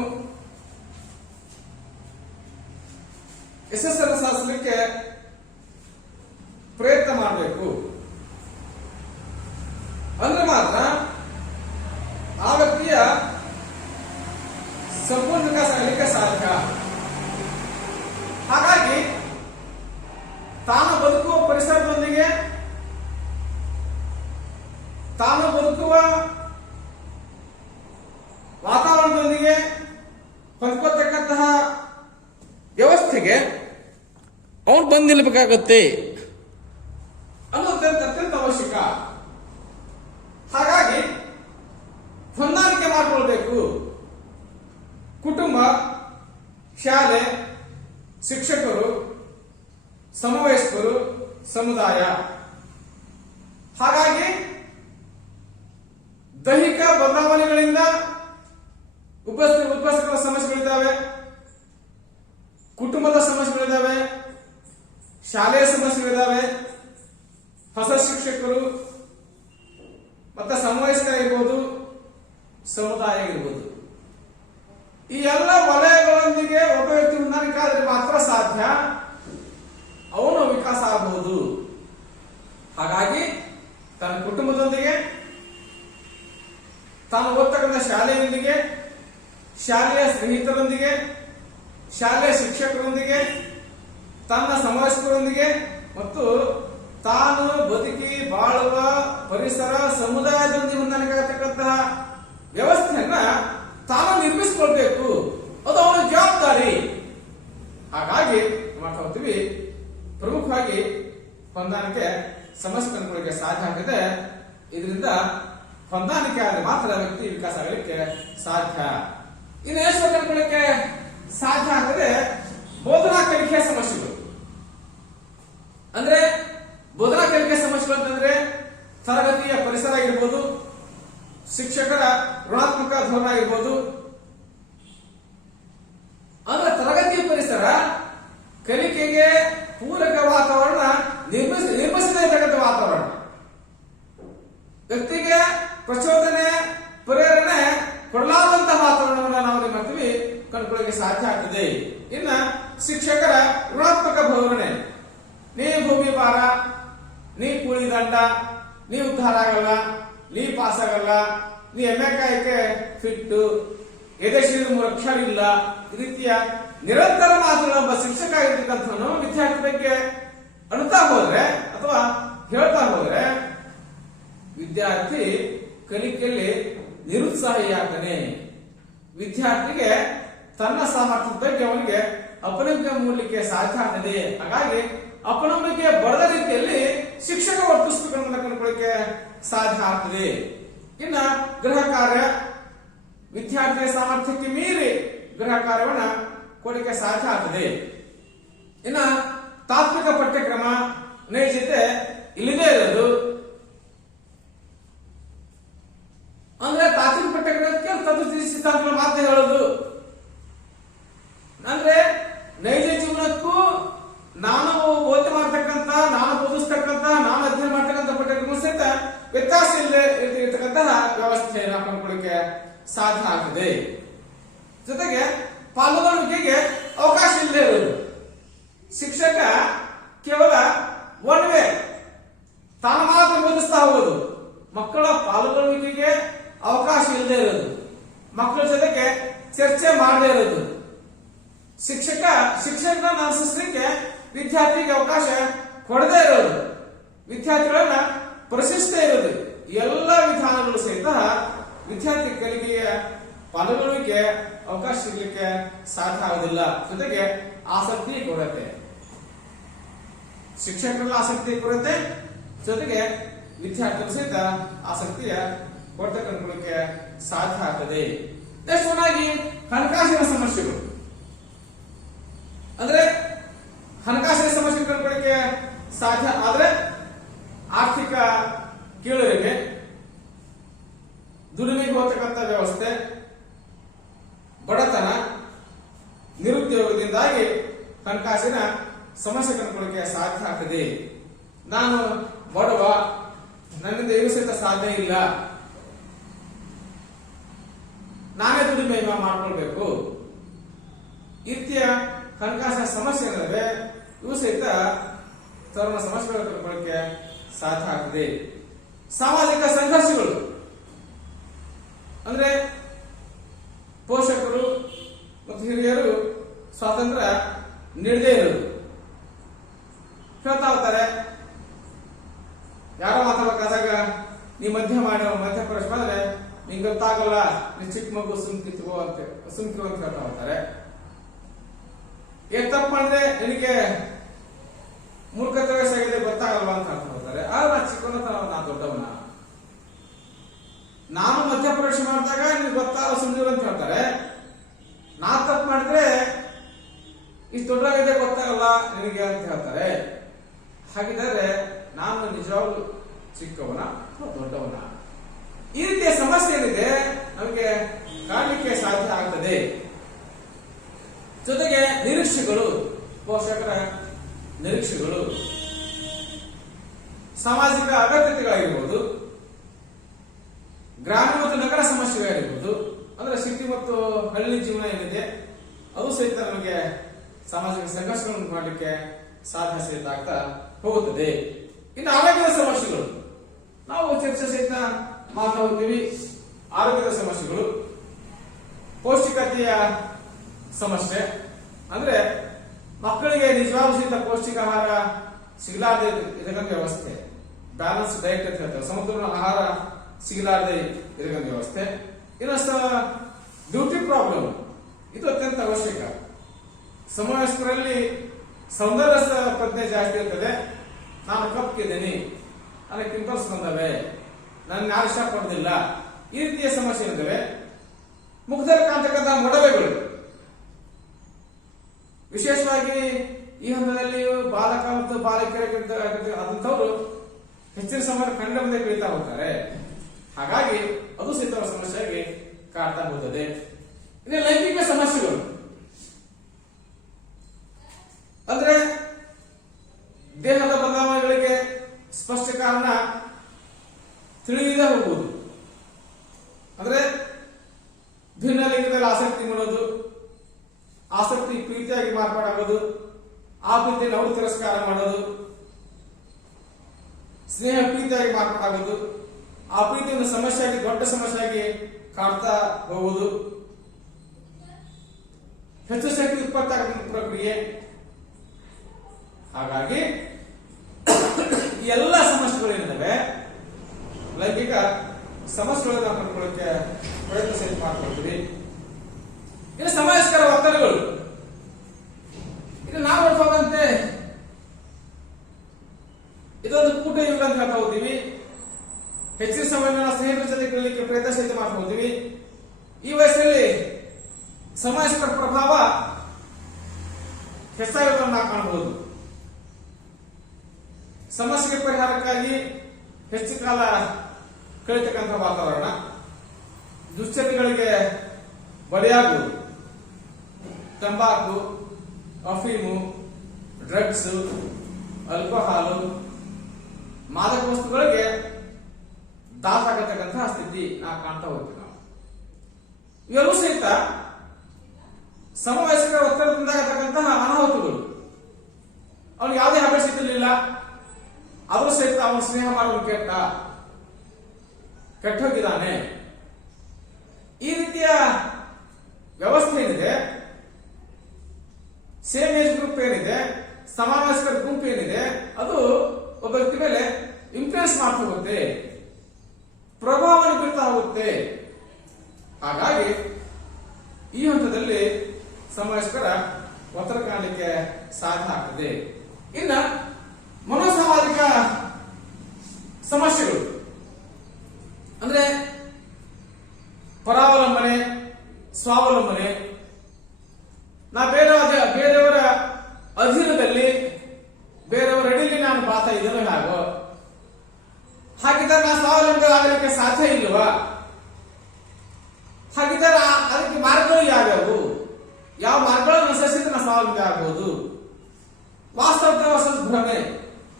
ಯಶಸ್ಸನ್ನು ಸಾಧಿಸಲಿಕ್ಕೆ ಪ್ರಯತ್ನ ಮಾಡಬೇಕು. ಅಂದ್ರೆ ಮಾತ್ರ ಆ ವ್ಯಕ್ತಿಯ ಸಂಪೂರ್ಣ ವಿಕಾಸ ಆಗಲಿಕ್ಕೆ ಸಾಧ್ಯ. ಹಾಗಾಗಿ ತಾನು ಬದುಕುವ ಪರಿಸರದೊಂದಿಗೆ, ತಾನು ಬದುಕುವ ವಾತಾವರಣದೊಂದಿಗೆ ಹೊಂದ್ಕೋತಕ್ಕಂತಹ ವ್ಯವಸ್ಥೆಗೆ ಅವನು ಬಂದು ನಿಲ್ಲಬೇಕಾಗತ್ತೆ ಅನ್ನೋದು ಅತ್ಯಂತ ಅವಶ್ಯಕ. ಹಾಗಾಗಿ ಹೊಂದಾಣಿಕೆ ಮಾಡಿಕೊಳ್ಬೇಕು. ಕುಟುಂಬ, ಶಾಲೆ, ಶಿಕ್ಷಕರು, ಸಮವಯಸ್ಕರು, ಸಮುದಾಯ. ಹಾಗಾಗಿ ದೈಹಿಕ ಬದಲಾವಣೆಗಳಿಂದ ಉಪಸ್ಥಿತ ಸಮಸ್ಯೆಗಳಿದ್ದಾವೆ, ಕುಟುಂಬದ ಸಮಸ್ಯೆಗಳಿದ್ದಾವೆ, ಶಾಲೆಯ ಸಮಸ್ಯೆಗಳಿದ್ದಾವೆ, ಹೊಸ ಶಿಕ್ಷಕರು ಮತ್ತೆ ಸಮವಯಸ್ಕರಿರ್ಬೋದು, ಸಮುದಾಯ ಇರ್ಬೋದು. ಈ ಎಲ್ಲ ವಲಯಗಳೊಂದಿಗೆ ಒಬ್ಬ ವ್ಯಕ್ತಿ ಹೊಂದಾಣಿಕೆ ಆದರೆ ಮಾತ್ರ ಸಾಧ್ಯ, ಅವನು ವಿಕಾಸ ಆಗಬಹುದು. ಹಾಗಾಗಿ ತನ್ನ ಕುಟುಂಬದೊಂದಿಗೆ, ತಾನು ಓದ್ತಕ್ಕಂಥ ಶಾಲೆಯೊಂದಿಗೆ, ಶಾಲೆಯ ಸ್ನೇಹಿತರೊಂದಿಗೆ, ಶಾಲೆಯ ಶಿಕ್ಷಕರೊಂದಿಗೆ, ತನ್ನ ಸಮವಯಸ್ಕರೊಂದಿಗೆ ಮತ್ತು ತಾನು ಬದುಕಿ ಬಾಳುವ ಪರಿಸರ ಸಮುದಾಯದೊಂದಿಗೆ ಹೊಂದಾಣಿಕೆ ಆಗತಕ್ಕಂತಹ ವ್ಯವಸ್ಥೆಯನ್ನ ತಾನು ನಿರ್ಮಿಸಿಕೊಳ್ಬೇಕು. ಅದು ಅವನ ಜವಾಬ್ದಾರಿ. ಹಾಗಾಗಿ ಮಾಡ್ತಾ ಹೋಗ್ತೀವಿ, ಪ್ರಮುಖವಾಗಿ ಹೊಂದಾಣಿಕೆ ಸಮಸ್ಯೆ ಕಂಡುಕೊಳ್ಳಿಕ್ಕೆ ಸಾಧ್ಯ ಆಗಿದೆ. ಇದರಿಂದ ಹೊಂದಾಣಿಕೆ ಆದರೆ ಮಾತ್ರ ವ್ಯಕ್ತಿ ವಿಕಾಸ ಆಗಲಿಕ್ಕೆ ಸಾಧ್ಯ. ಇನ್ನು ಎಷ್ಟು ಕಂಡುಕೊಳ್ಳಿಕ್ಕೆ ಸಾಧ್ಯ ಆಗ್ತದೆ ಬೋಧನಾ ಕಲಿಕೆಯ ಸಮಸ್ಯೆಗಳು. ಅಂದ್ರೆ ಬೋಧನಾ ಕಲಿಕೆಯ ಸಮಸ್ಯೆಗಳು ಅಂತಂದ್ರೆ ತರಗತಿಯ ಪರಿಸರ ಆಗಿರ್ಬೋದು, ಶಿಕ್ಷಕರ ಋಣಾತ್ಮಕ ಧೋರಣೆ ಆಗಿರ್ಬೋದು. ಅಂದ್ರೆ ತರಗತಿಯ ಪರಿಸರ ಕಲಿಕೆಗೆ ಪೂರಕ ವಾತಾವರಣ ನಿರ್ಮಿಸದೇ ವಾತಾವರಣ, ವ್ಯಕ್ತಿಗೆ ಪ್ರಚೋದನೆ ಪ್ರೇರಣೆ ಕೊಡಲಾದಂತಹ ವಾತಾವರಣವನ್ನು ನಾವು ಏನ್ ಮಾಡ್ತೀವಿ ಕಂಡುಕೊಳ್ಳಿಕ್ಕೆ ಸಾಧ್ಯ ಆಗ್ತದೆ. ಇನ್ನ ಶಿಕ್ಷಕರ ಋಣಾತ್ಮಕ ಧೋರಣೆ, ನೀ ಭೂಮಿ ಭಾರ, ನೀ ಕೂಲಿ ದಂಡ, ನೀ ಉದ್ಧಾರ ಆಗಲ್ಲ, ನೀ ಪಾಸ್ ಆಗಲ್ಲ, ನೀ ಎಮ್ಮೆಕಾಯಕ್ಕೆ ಫಿಟ್ಟು, ಎದೆಶೀರು 3 ಅಕ್ಷರ ಇಲ್ಲ, ಈ ರೀತಿಯ ನಿರಂತರ ಮಾತುಗಳ ಒಬ್ಬ ಶಿಕ್ಷಕ ಆಗಿರ್ತಕ್ಕಂಥವನು ವಿದ್ಯಾರ್ಥಿ ಬಗ್ಗೆ ಅಳುತ್ತಾ ಹೋದ್ರೆ ಅಥವಾ ಹೇಳ್ತಾ ಹೋದ್ರೆ ವಿದ್ಯಾರ್ಥಿ ಕಲಿಕೆಯಲ್ಲಿ ನಿರುತ್ಸಾಹಿಯಾಗ್ತಾನೆ. ವಿದ್ಯಾರ್ಥಿಗೆ ತನ್ನ ಸಾಮರ್ಥ್ಯದ ಬಗ್ಗೆ ಅವನಿಗೆ ಅಪನಂಬಿಕೆ ಮೂಡಲಿಕ್ಕೆ ಸಾಧ್ಯ ಆಗ್ತದೆ. ಹಾಗಾಗಿ ಅಪನಂಬಿಕೆ ಬರದ ರೀತಿಯಲ್ಲಿ ಶಿಕ್ಷಕ ವರ್ತಿಸಬೇಕನ್ನೋದನ್ನ ಕಂಡುಕೊಳ್ಳಿಕ್ಕೆ ಸಾಧ್ಯ ಆಗ್ತದೆ. ಇನ್ನ ಗೃಹ ಕಾರ್ಯ, ವಿದ್ಯಾರ್ಥಿಯ ಸಾಮರ್ಥ್ಯಕ್ಕೆ ಮೀರಿ ಗೃಹ ಕಾರ್ಯವನ್ನ ಕೊಡಲಿಕ್ಕೆ ಸಾಧ್ಯ ಆಗ್ತದೆ. ಇನ್ನ ತಾತ್ವಿಕ ಪಠ್ಯಕ್ರಮ ನೈಜತೆ ಇಲ್ಲದೇ ಇರೋದು ಅಂದ್ರೆ ತಾತ್ವಿಕ ಪಠ್ಯಕ್ರಮಕ್ಕೆ ತತ್ವ ಸಿದ್ಧಾಂತಗಳು ಮಾತ್ರ ಹೇಳೋದು ಅಂದ್ರೆ ನೈಜ ಜೀವನಕ್ಕೂ ನಾನು ಓದಿ ಮಾಡ್ತಕ್ಕಂಥ, ನಾನು ಬೋಧಿಸ್ತಕ್ಕಂಥ, ನಾನು ಅಧ್ಯಯನ ಮಾಡ್ತಕ್ಕಂಥ ಪಠ್ಯಕ್ರಮ ಸಹಿತ ವ್ಯತ್ಯಾಸ ಇಲ್ಲದೆ ಇರತಕ್ಕಂತಹ ವ್ಯವಸ್ಥೆಯನ್ನು ಕಂಡುಕೊಳ್ಳಿಕ್ಕೆ ಸಾಧ್ಯ ಆಗ್ತದೆ. ಜೊತೆಗೆ ಪಾಲ್ಗೊಳ್ಳುವಿಕೆಗೆ ಅವಕಾಶ ಇಲ್ಲದೆ ಇರುವುದು. ಶಿಕ್ಷಕ ಕೇವಲ ಒನ್ ವೇ ತಾನು ಮಾತ್ರ ಬೋಧಿಸ್ತಾ ಹೋಗೋದು, ಮಕ್ಕಳ ಪಾಲ್ಗೊಳ್ಳುವಿಕೆಗೆ ಅವಕಾಶ ಇಲ್ಲದೆ ಇರೋದು, ಮಕ್ಕಳ ಜೊತೆಗೆ ಚರ್ಚೆ ಮಾಡದೇ ಇರೋದು, ಶಿಕ್ಷಕನ ಅನುಸರಿಸಲಿಕ್ಕೆ ವಿದ್ಯಾರ್ಥಿಗೆ ಅವಕಾಶ ಕೊಡದೇ ಇರೋದು, ವಿದ್ಯಾರ್ಥಿಗಳನ್ನ ಪ್ರಶ್ನಿಸದೇ ಇರೋದು, ಎಲ್ಲ ವಿಧಾನಗಳು ಸಹಿತ ವಿದ್ಯಾರ್ಥಿ ಕಲಿಕೆಯ ಪಾಲ್ಗೊಳ್ಳುವಿಕೆ ಅವಕಾಶ ಸಿಗಲಿಕ್ಕೆ ಸಾಧ್ಯ ಆಗುವುದಿಲ್ಲ. ಜೊತೆಗೆ ಆಸಕ್ತಿ ಕೊರತೆ, ಶಿಕ್ಷಕರಲ್ಲಿ ಆಸಕ್ತಿ ಕೊರತೆ, ಜೊತೆಗೆ ವಿದ್ಯಾರ್ಥಿಗಳು ಸಹಿತ ಆಸಕ್ತಿಯ ಕೊರತೆ ಕಂಡುಕೊಳ್ಳಕ್ಕೆ ಸಾಧ್ಯ ಆಗ್ತದೆ. ನೆಕ್ಸ್ಟ್ ಒನ್ನಾಗಿ ಹಣಕಾಸಿನ ಸಮಸ್ಯೆಗಳು, ಅಂದ್ರೆ ಹಣಕಾಸಿನ ಸಮಸ್ಯೆ ಕಂಡುಕೊಳ್ಳಕ್ಕೆ ಸಾಧ್ಯ ಆದ್ರೆ ಆರ್ಥಿಕ ಕೀಳರಿಮೆ, ದುಡಿಮೆಗೆ ಹೋಗ್ತಕ್ಕಂಥ ವ್ಯವಸ್ಥೆ, ಬಡತನ, ನಿರುದ್ಯೋಗದಿಂದಾಗಿ ಹಣಕಾಸಿನ ಸಮಸ್ಯೆ ಕಂಡುಕೊಳ್ಳಕ್ಕೆ ಸಾಧ್ಯ ಆಗ್ತದೆ. ನಾನು ಬಡವ, ನನ್ನಿಂದ ಏನು ಸಹಿತ ಸಾಧ್ಯ ಇಲ್ಲ, ನಾನೇ ದುಡಿಮೆ ಮಾಡ್ಕೊಳ್ಬೇಕು, ಈ ರೀತಿಯ ಹಣಕಾಸಿನ ಸಮಸ್ಯೆ ಏನಿದೆ ಇವು ಸಹಿತ ತರುಣ ಸಮಸ್ಯೆಗಳು ಕಂಡುಕೊಳ್ಳಕ್ಕೆ ಸಾಧ್ಯ ಆಗ್ತದೆ. ಸಾಮಾಜಿಕ ಸಂಘರ್ಷಗಳು ಅಂದ್ರೆ ಪೋಷಕರು ಮತ್ತು ಹಿರಿಯರು ಸ್ವಾತಂತ್ರ್ಯ ನೀಡದೇ ಇರೋದು. ಹೇಳ್ತಾ ಹೋಗ್ತಾರೆ, ಯಾರೋ ಮಾತಾಡಬೇಕಾದಾಗ ನೀ ಮಧ್ಯಪ್ರವೇಶ ಮಾಡಿದ್ರೆ ನಿಂಗೆ ಗೊತ್ತಾಗಲ್ಲ, ನೀ ಚಿಕ್ಕ ಮಗು ಸುಮ್ಕಿತ್ಕೋ ಅಂತ ಹೇಳ್ತಾ ಹೋಗ್ತಾರೆ. ಏನ್ ತಪ್ಪು ಮಾಡಿದ್ರೆ ನಿನಗೆ ಮೂರ್ಖತೆ ವಯಸ್ಸಾಗಿದೆ ಗೊತ್ತಾಗಲ್ವಾ ಅಂತ ಹೇಳ್ತಾ ಹೋಗ್ತಾರೆ. ನಾ ಚಿಕ್ಕವನ ನಾ ದೊಡ್ಡವನ, ನಾನು ಮಧ್ಯಪ್ರವೇಶ ಮಾಡಿದಾಗ ನಿನ್ಗೆ ಗೊತ್ತಾಗಲ್ಲ ಸುಮ್ಮನೆ ಅಂತ ಹೇಳ್ತಾರೆ. ನಾ ತಪ್ಪು ಮಾಡಿದ್ರೆ ಇಷ್ಟು ದೊಡ್ಡವಾಗಿದೆ ಗೊತ್ತಾಗಲ್ಲ ನಿನಗೆ ಅಂತ ಹೇಳ್ತಾರೆ. ಹಾಗಿದ್ದಾರೆ ನಾನು ನಿಜವಾಗ್ಲೂ ಚಿಕ್ಕವನ ಅಥವಾ ದೊಡ್ಡವನ? ಈ ರೀತಿಯ ಸಮಸ್ಯೆ ಏನಿದೆ ನಮಗೆ ಕಾಣಲಿಕ್ಕೆ ಸಾಧ್ಯ ಆಗ್ತದೆ. ಜೊತೆಗೆ ನಿರೀಕ್ಷೆಗಳು, ಪೋಷಕರ ನಿರೀಕ್ಷೆಗಳು, ಸಾಮಾಜಿಕ ಅಗತ್ಯತೆಗಳಾಗಿರ್ಬೋದು, ಗ್ರಾಮೀಣ ಮತ್ತು ನಗರ ಸಮಸ್ಯೆಗಳಿರ್ಬೋದು, ಅಂದ್ರೆ ಸಿಟಿ ಮತ್ತು ಹಳ್ಳಿ ಜೀವನ ಏನಿದೆ ಅದು ಸಹಿತ ನಮಗೆ ಸಾಮಾಜಿಕ ಸಂಘರ್ಷಗಳನ್ನು ಮಾಡಲಿಕ್ಕೆ ಸಾಧ್ಯ ಸಹಿತ ಆಗ್ತಾ ಹೋಗುತ್ತದೆ. ಇನ್ನು ಆರೋಗ್ಯದ ಸಮಸ್ಯೆಗಳು ನಾವು ಚರ್ಚೆ ಸಹಿತ ಮಾತಾಡ್ತೀವಿ. ಆರೋಗ್ಯದ ಸಮಸ್ಯೆಗಳು, ಪೌಷ್ಟಿಕತೆಯ ಸಮಸ್ಯೆ ಅಂದ್ರೆ ಮಕ್ಕಳಿಗೆ ನಿಜವಾಗ್ಲೂ ಸಹಿತ ಪೌಷ್ಟಿಕ ಆಹಾರ ಸಿಗಲಾರದೆ ಇರತಕ್ಕಂಥ ವ್ಯವಸ್ಥೆ, ಬ್ಯಾಲೆನ್ಸ್ ಡಯಟ್ ಅಂತ ಹೇಳ್ತಾರೆ, ಸಮತೋಲನ ಆಹಾರ ಸಿಗಲಾರದೆ ಇರತಕ್ಕಂಥ ವ್ಯವಸ್ಥೆ. ಇನ್ನಷ್ಟು ಬ್ಯೂಟಿ ಪ್ರಾಬ್ಲಮ್, ಇದು ಅತ್ಯಂತ ಅವಶ್ಯಕ. ಸಮವಯಸ್ಕರಲ್ಲಿ ಸೌಂದರ್ಯ ಪ್ರಜ್ಞೆ ಜಾಸ್ತಿ ಇರ್ತದೆ. ನಾನು ಕಪ್ಪಿದ್ದೀನಿ, ನನಗೆ ಪಿಂಪಲ್ಸ್ ಬಂದವೆ, ನನ್ನ ಯಾರು ಇಷ್ಟಪಡೋದಿಲ್ಲ, ಈ ರೀತಿಯ ಸಮಸ್ಯೆ ಇರ್ತವೆ. ಮುಖದಲ್ಲಿ ಕಾಣ್ತಕ್ಕಂಥ ಮೊಡವೆಗಳು, ವಿಶೇಷವಾಗಿ ಈ ಹಂತದಲ್ಲಿ ಬಾಲಕ ಮತ್ತು ಬಾಲಕಿಯರಾದಂಥವ್ರು ಹೆಚ್ಚಿನ ಸಮಯ ಕಂಡು ಮುಂದೆ ಬೆಳೀತಾ ಹೋಗ್ತಾರೆ. ಹಾಗಾಗಿ ಅದು ಸಹಿತ ಸಮಸ್ಯೆಯಾಗಿ ಕಾಡ್ತಾ ಹೋಗುತ್ತದೆ. ಇನ್ನು ಲೈಂಗಿಕ ಸಮಸ್ಯೆಗಳು ಅಂದ್ರೆ ದೇಹದ ಬದಲಾವಣೆಗಳಿಗೆ ಸ್ಪಷ್ಟ ಕಾರಣ ತಿಳಿಯದೇ ಹೋಗುವುದು. ಅಂದ್ರೆ ಭಿನ್ನ ಲಿಂಗದಲ್ಲಿ ಆಸಕ್ತಿ ಮಾಡೋದು, ಆಸಕ್ತಿ ಪ್ರೀತಿಯಾಗಿ ಮಾರ್ಪಾಡಾಗೋದು, ಆ ಪ್ರೀತಿಯನ್ನು ಅವರು ತಿರಸ್ಕಾರ ಮಾಡೋದು, ಸ್ನೇಹ ಪ್ರೀತಿಯಾಗಿ ಮಾರ್ಪಾಡಾಗೋದು, ಆ ಪ್ರೀತಿಯನ್ನು ಸಮಸ್ಯೆಯಾಗಿ ದೊಡ್ಡ ಸಮಸ್ಯೆಯಾಗಿ ಕಾಡ್ತಾ ಹೋಗುವುದು, ಹೆಚ್ಚು ಶಕ್ತಿ ಉತ್ಪತ್ತಿ ಪ್ರಕ್ರಿಯೆ. ಹಾಗಾಗಿ ಈ ಎಲ್ಲ ಸಮಸ್ಯೆಗಳು ಏನಿದ್ದಾವೆ ಲೈಂಗಿಕ ಸಮಸ್ಯೆಗಳನ್ನ ಕಂಡುಕೊಳ್ಳಕ್ಕೆ ಪ್ರಯತ್ನ ಸಹಿತ ಮಾಡ್ಕೊಳ್ತೀವಿ. ಇನ್ನು ಸಮಾಜಕರ ಒತ್ತಡಗಳು, ಇದು ನಾವು ನೋಡ್ಬೋದಂತೆ ಇದೊಂದು ಕೂಟ ಯುಗ ಅಂತ ಹೇಳ್ತಾ ಹೋಗ್ತೀವಿ. ಹೆಚ್ಚಿನ ಸಮಯ ಸ್ನೇಹಿತರ ಜೊತೆ ಕಳೀಲಿಕ್ಕೆ ಪ್ರಯತ್ನ ಸಹಿತ ಮಾಡ್ತಾ ಹೋಗ್ತೀವಿ. ಈ ವಯಸ್ಸು ಸಮವಯಸ್ಕರ ಪ್ರಭಾವ ಹೆಚ್ಚಾಗಿರುವುದನ್ನು ನಾವು ಕಾಣಬಹುದು. ಸಮಸ್ಯೆಗೆ ಪರಿಹಾರಕ್ಕಾಗಿ ಹೆಚ್ಚು ಕಾಲ ಕಳಿತಕ್ಕಂಥ ವಾತಾವರಣ, ದುಶ್ಚಟಗಳಿಗೆ ಬಲಿಯಾಗುವುದು, ತಂಬಾಕು, ಅಫೀಮು, ಡ್ರಗ್ಸ್, ಆಲ್ಕೋಹಾಲು, ಮಾದಕ ವಸ್ತುಗಳಿಗೆ ದಾಸಾಗತಕ್ಕಂತಹ ಸ್ಥಿತಿ ನಾವು ಕಾಣ್ತಾ ಹೋಗ್ತೀವಿ. ನಾವು ಇವೆಲ್ಲೂ ಸಹಿತ ಸಮವಯಸ್ಕರ ಒತ್ತಡದಿಂದ ಆಗತಕ್ಕಂತಹ ಅನಾಹುತಗಳು. ಅವನಿಗೆ ಯಾವುದೇ ಹವ್ಯಾಸ ಇರಲಿಲ್ಲ, ಆದರೂ ಸಹಿತ ಅವನು ಸ್ನೇಹ ಮಾಡೋದು ಕೆಟ್ಟ ಹೋಗಿದ್ದಾನೆ. ಈ ರೀತಿಯ ವ್ಯವಸ್ಥೆ ಏನಿದೆ, ಸೇಮ್ ಏಜ್ ಗ್ರೂಪ್ ಏನಿದೆ, ಸಮವಯಸ್ಕರ ಗುಂಪು ಏನಿದೆ, ಅದು ಒಬ್ಬ ವ್ಯಕ್ತಿ ಮೇಲೆ ಇನ್ಫ್ಲೂಯೆನ್ಸ್ ಮಾಡ್ತಾ ಹೋಗುತ್ತೆ, ಪ್ರಭಾವವನ್ನು ಬೀರ್ತಾ ಹೋಗುತ್ತೆ. ಹಾಗಾಗಿ ಈ ಹಂತದಲ್ಲಿ ಸಮವಯಸ್ಕರ ಒತ್ತಡ ಕಾಣಲಿಕ್ಕೆ ಸಾಧ್ಯ ಆಗ್ತದೆ. ಇನ್ನ ಮನೋಸಾಮಾಜಿಕ ಸಮಸ್ಯೆಗಳು ಅಂದ್ರೆ ಪರಾವಲಂಬನೆ, ಸ್ವಾವಲಂಬನೆ. ನಾ ಬೇರೆಯವರ ಅಧೀನದಲ್ಲಿ ಬೇರೆಯವರ ಅಡಿಯಲ್ಲಿ ನಾನು ಬಾತಾ ಇದ್ದೇನೋ ಹೇಗೋ, ಹಾಗಿದ್ದರೆ ನಾ ಸ್ವಾವಲಂಬನೆ ಆಗಲಿಕ್ಕೆ ಸಾಧ್ಯ ಇಲ್ವಾ? ಹಾಗಿದ್ದರೆ ಅದಕ್ಕೆ ಮಾರ್ಗಗಳು ಯಾವ್ಯಾವು? ಯಾವ ಮಾರ್ಗಗಳನ್ನು ಅನುಸರಿಸಿದ್ರೆ ನಾ ಸ್ವಾವಲಂಬನೆ ಆಗ್ಬಹುದು? ವಾಸ್ತವದ ಭ್ರಮೆ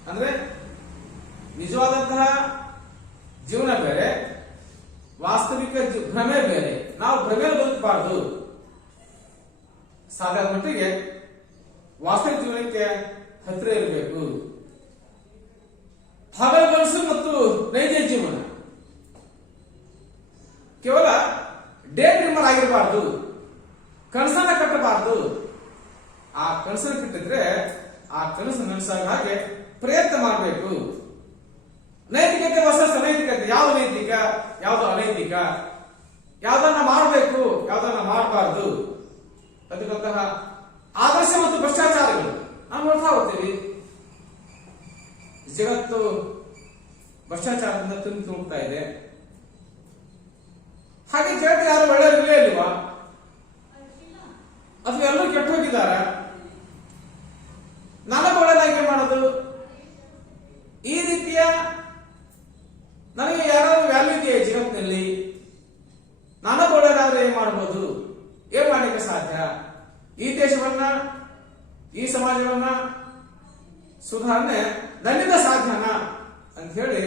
ಅಂದ್ರೆ ನಿಜವಾದಂತಹ ಜೀವನ ಬೇರೆ, ವಾಸ್ತವಿಕ ಭ್ರಮೆ ಬೇರೆ. ನಾವು ಭ್ರಮೆ ಬದುಕಬಾರದು. ಸಾಧಾರಣ ಮಟ್ಟಿಗೆ ವಾಸ್ತವಿಕ ಜೀವನಕ್ಕೆ ಹತ್ತಿರ ಇರಬೇಕು. ಹಗಲುಗನಸು ಮತ್ತು ನೈಜ ಜೀವನ ಕೇವಲ ಡೇ ಡ್ರೀಮರ್ ಆಗಿರಬಾರ್ದು, ಕನಸನ್ನ ಕಟ್ಟಬಾರದು. ಆ ಕನಸನ್ನು ಕಟ್ಟಿದ್ರೆ ಆ ಕನಸು ನನಸಾಗ ಹಾಗೆ ಪ್ರಯತ್ನ ಮಾಡಬೇಕು. ನೈತಿಕತೆ ವರ್ಸಸ್ ಅನೈತಿಕತೆ, ಯಾವುದು ನೈತಿಕ ಯಾವುದು ಅನೈತಿಕ, ಯಾವ್ದನ್ನ ಮಾಡಬೇಕು ಯಾವ್ದನ್ನ ಮಾಡಬಾರ್ದು, ಅದಕ್ಕಂತಹ ಆದರ್ಶ ಮತ್ತು ಭ್ರಷ್ಟಾಚಾರಗಳು ನಾವು ನೋಡ್ತಾ ಹೋಗ್ತೀವಿ. ಜಗತ್ತು ಭ್ರಷ್ಟಾಚಾರದಿಂದ ತುಂಬಿ ತುಳುಕ್ತಾ ಇದೆ. ಹಾಗೆ ಜಗತ್ತು ಯಾರು ಒಳ್ಳೆಯವರಿಲ್ಲೇ ಇಲ್ವಾ? ಅಥವಾ ಎಲ್ಲರೂ ಕೆಟ್ಟು ಹೋಗಿದಾರ? ನನಗೆ ಒಳ್ಳೆದಾಗಿ ಮಾಡೋದು, ಈ ರೀತಿಯ ನನಗೆ ಯಾರಾದ್ರೂ ವ್ಯಾಲ್ಯೂ ಇದೆಯಾ ಜಗತ್ತಿನಲ್ಲಿ? ನನಗೆ ಒಳ್ಳೆದಾದ್ರೆ ಏನ್ ಮಾಡಬಹುದು? ಏನ್ ಮಾಡಲಿಕ್ಕೆ ಸಾಧ್ಯ? ಈ ದೇಶವನ್ನ, ಈ ಸಮಾಜವನ್ನ ಸುಧಾರಣೆ ನನ್ನಿಂದ ಸಾಧ್ಯನಾ ಅಂತ ಹೇಳಿ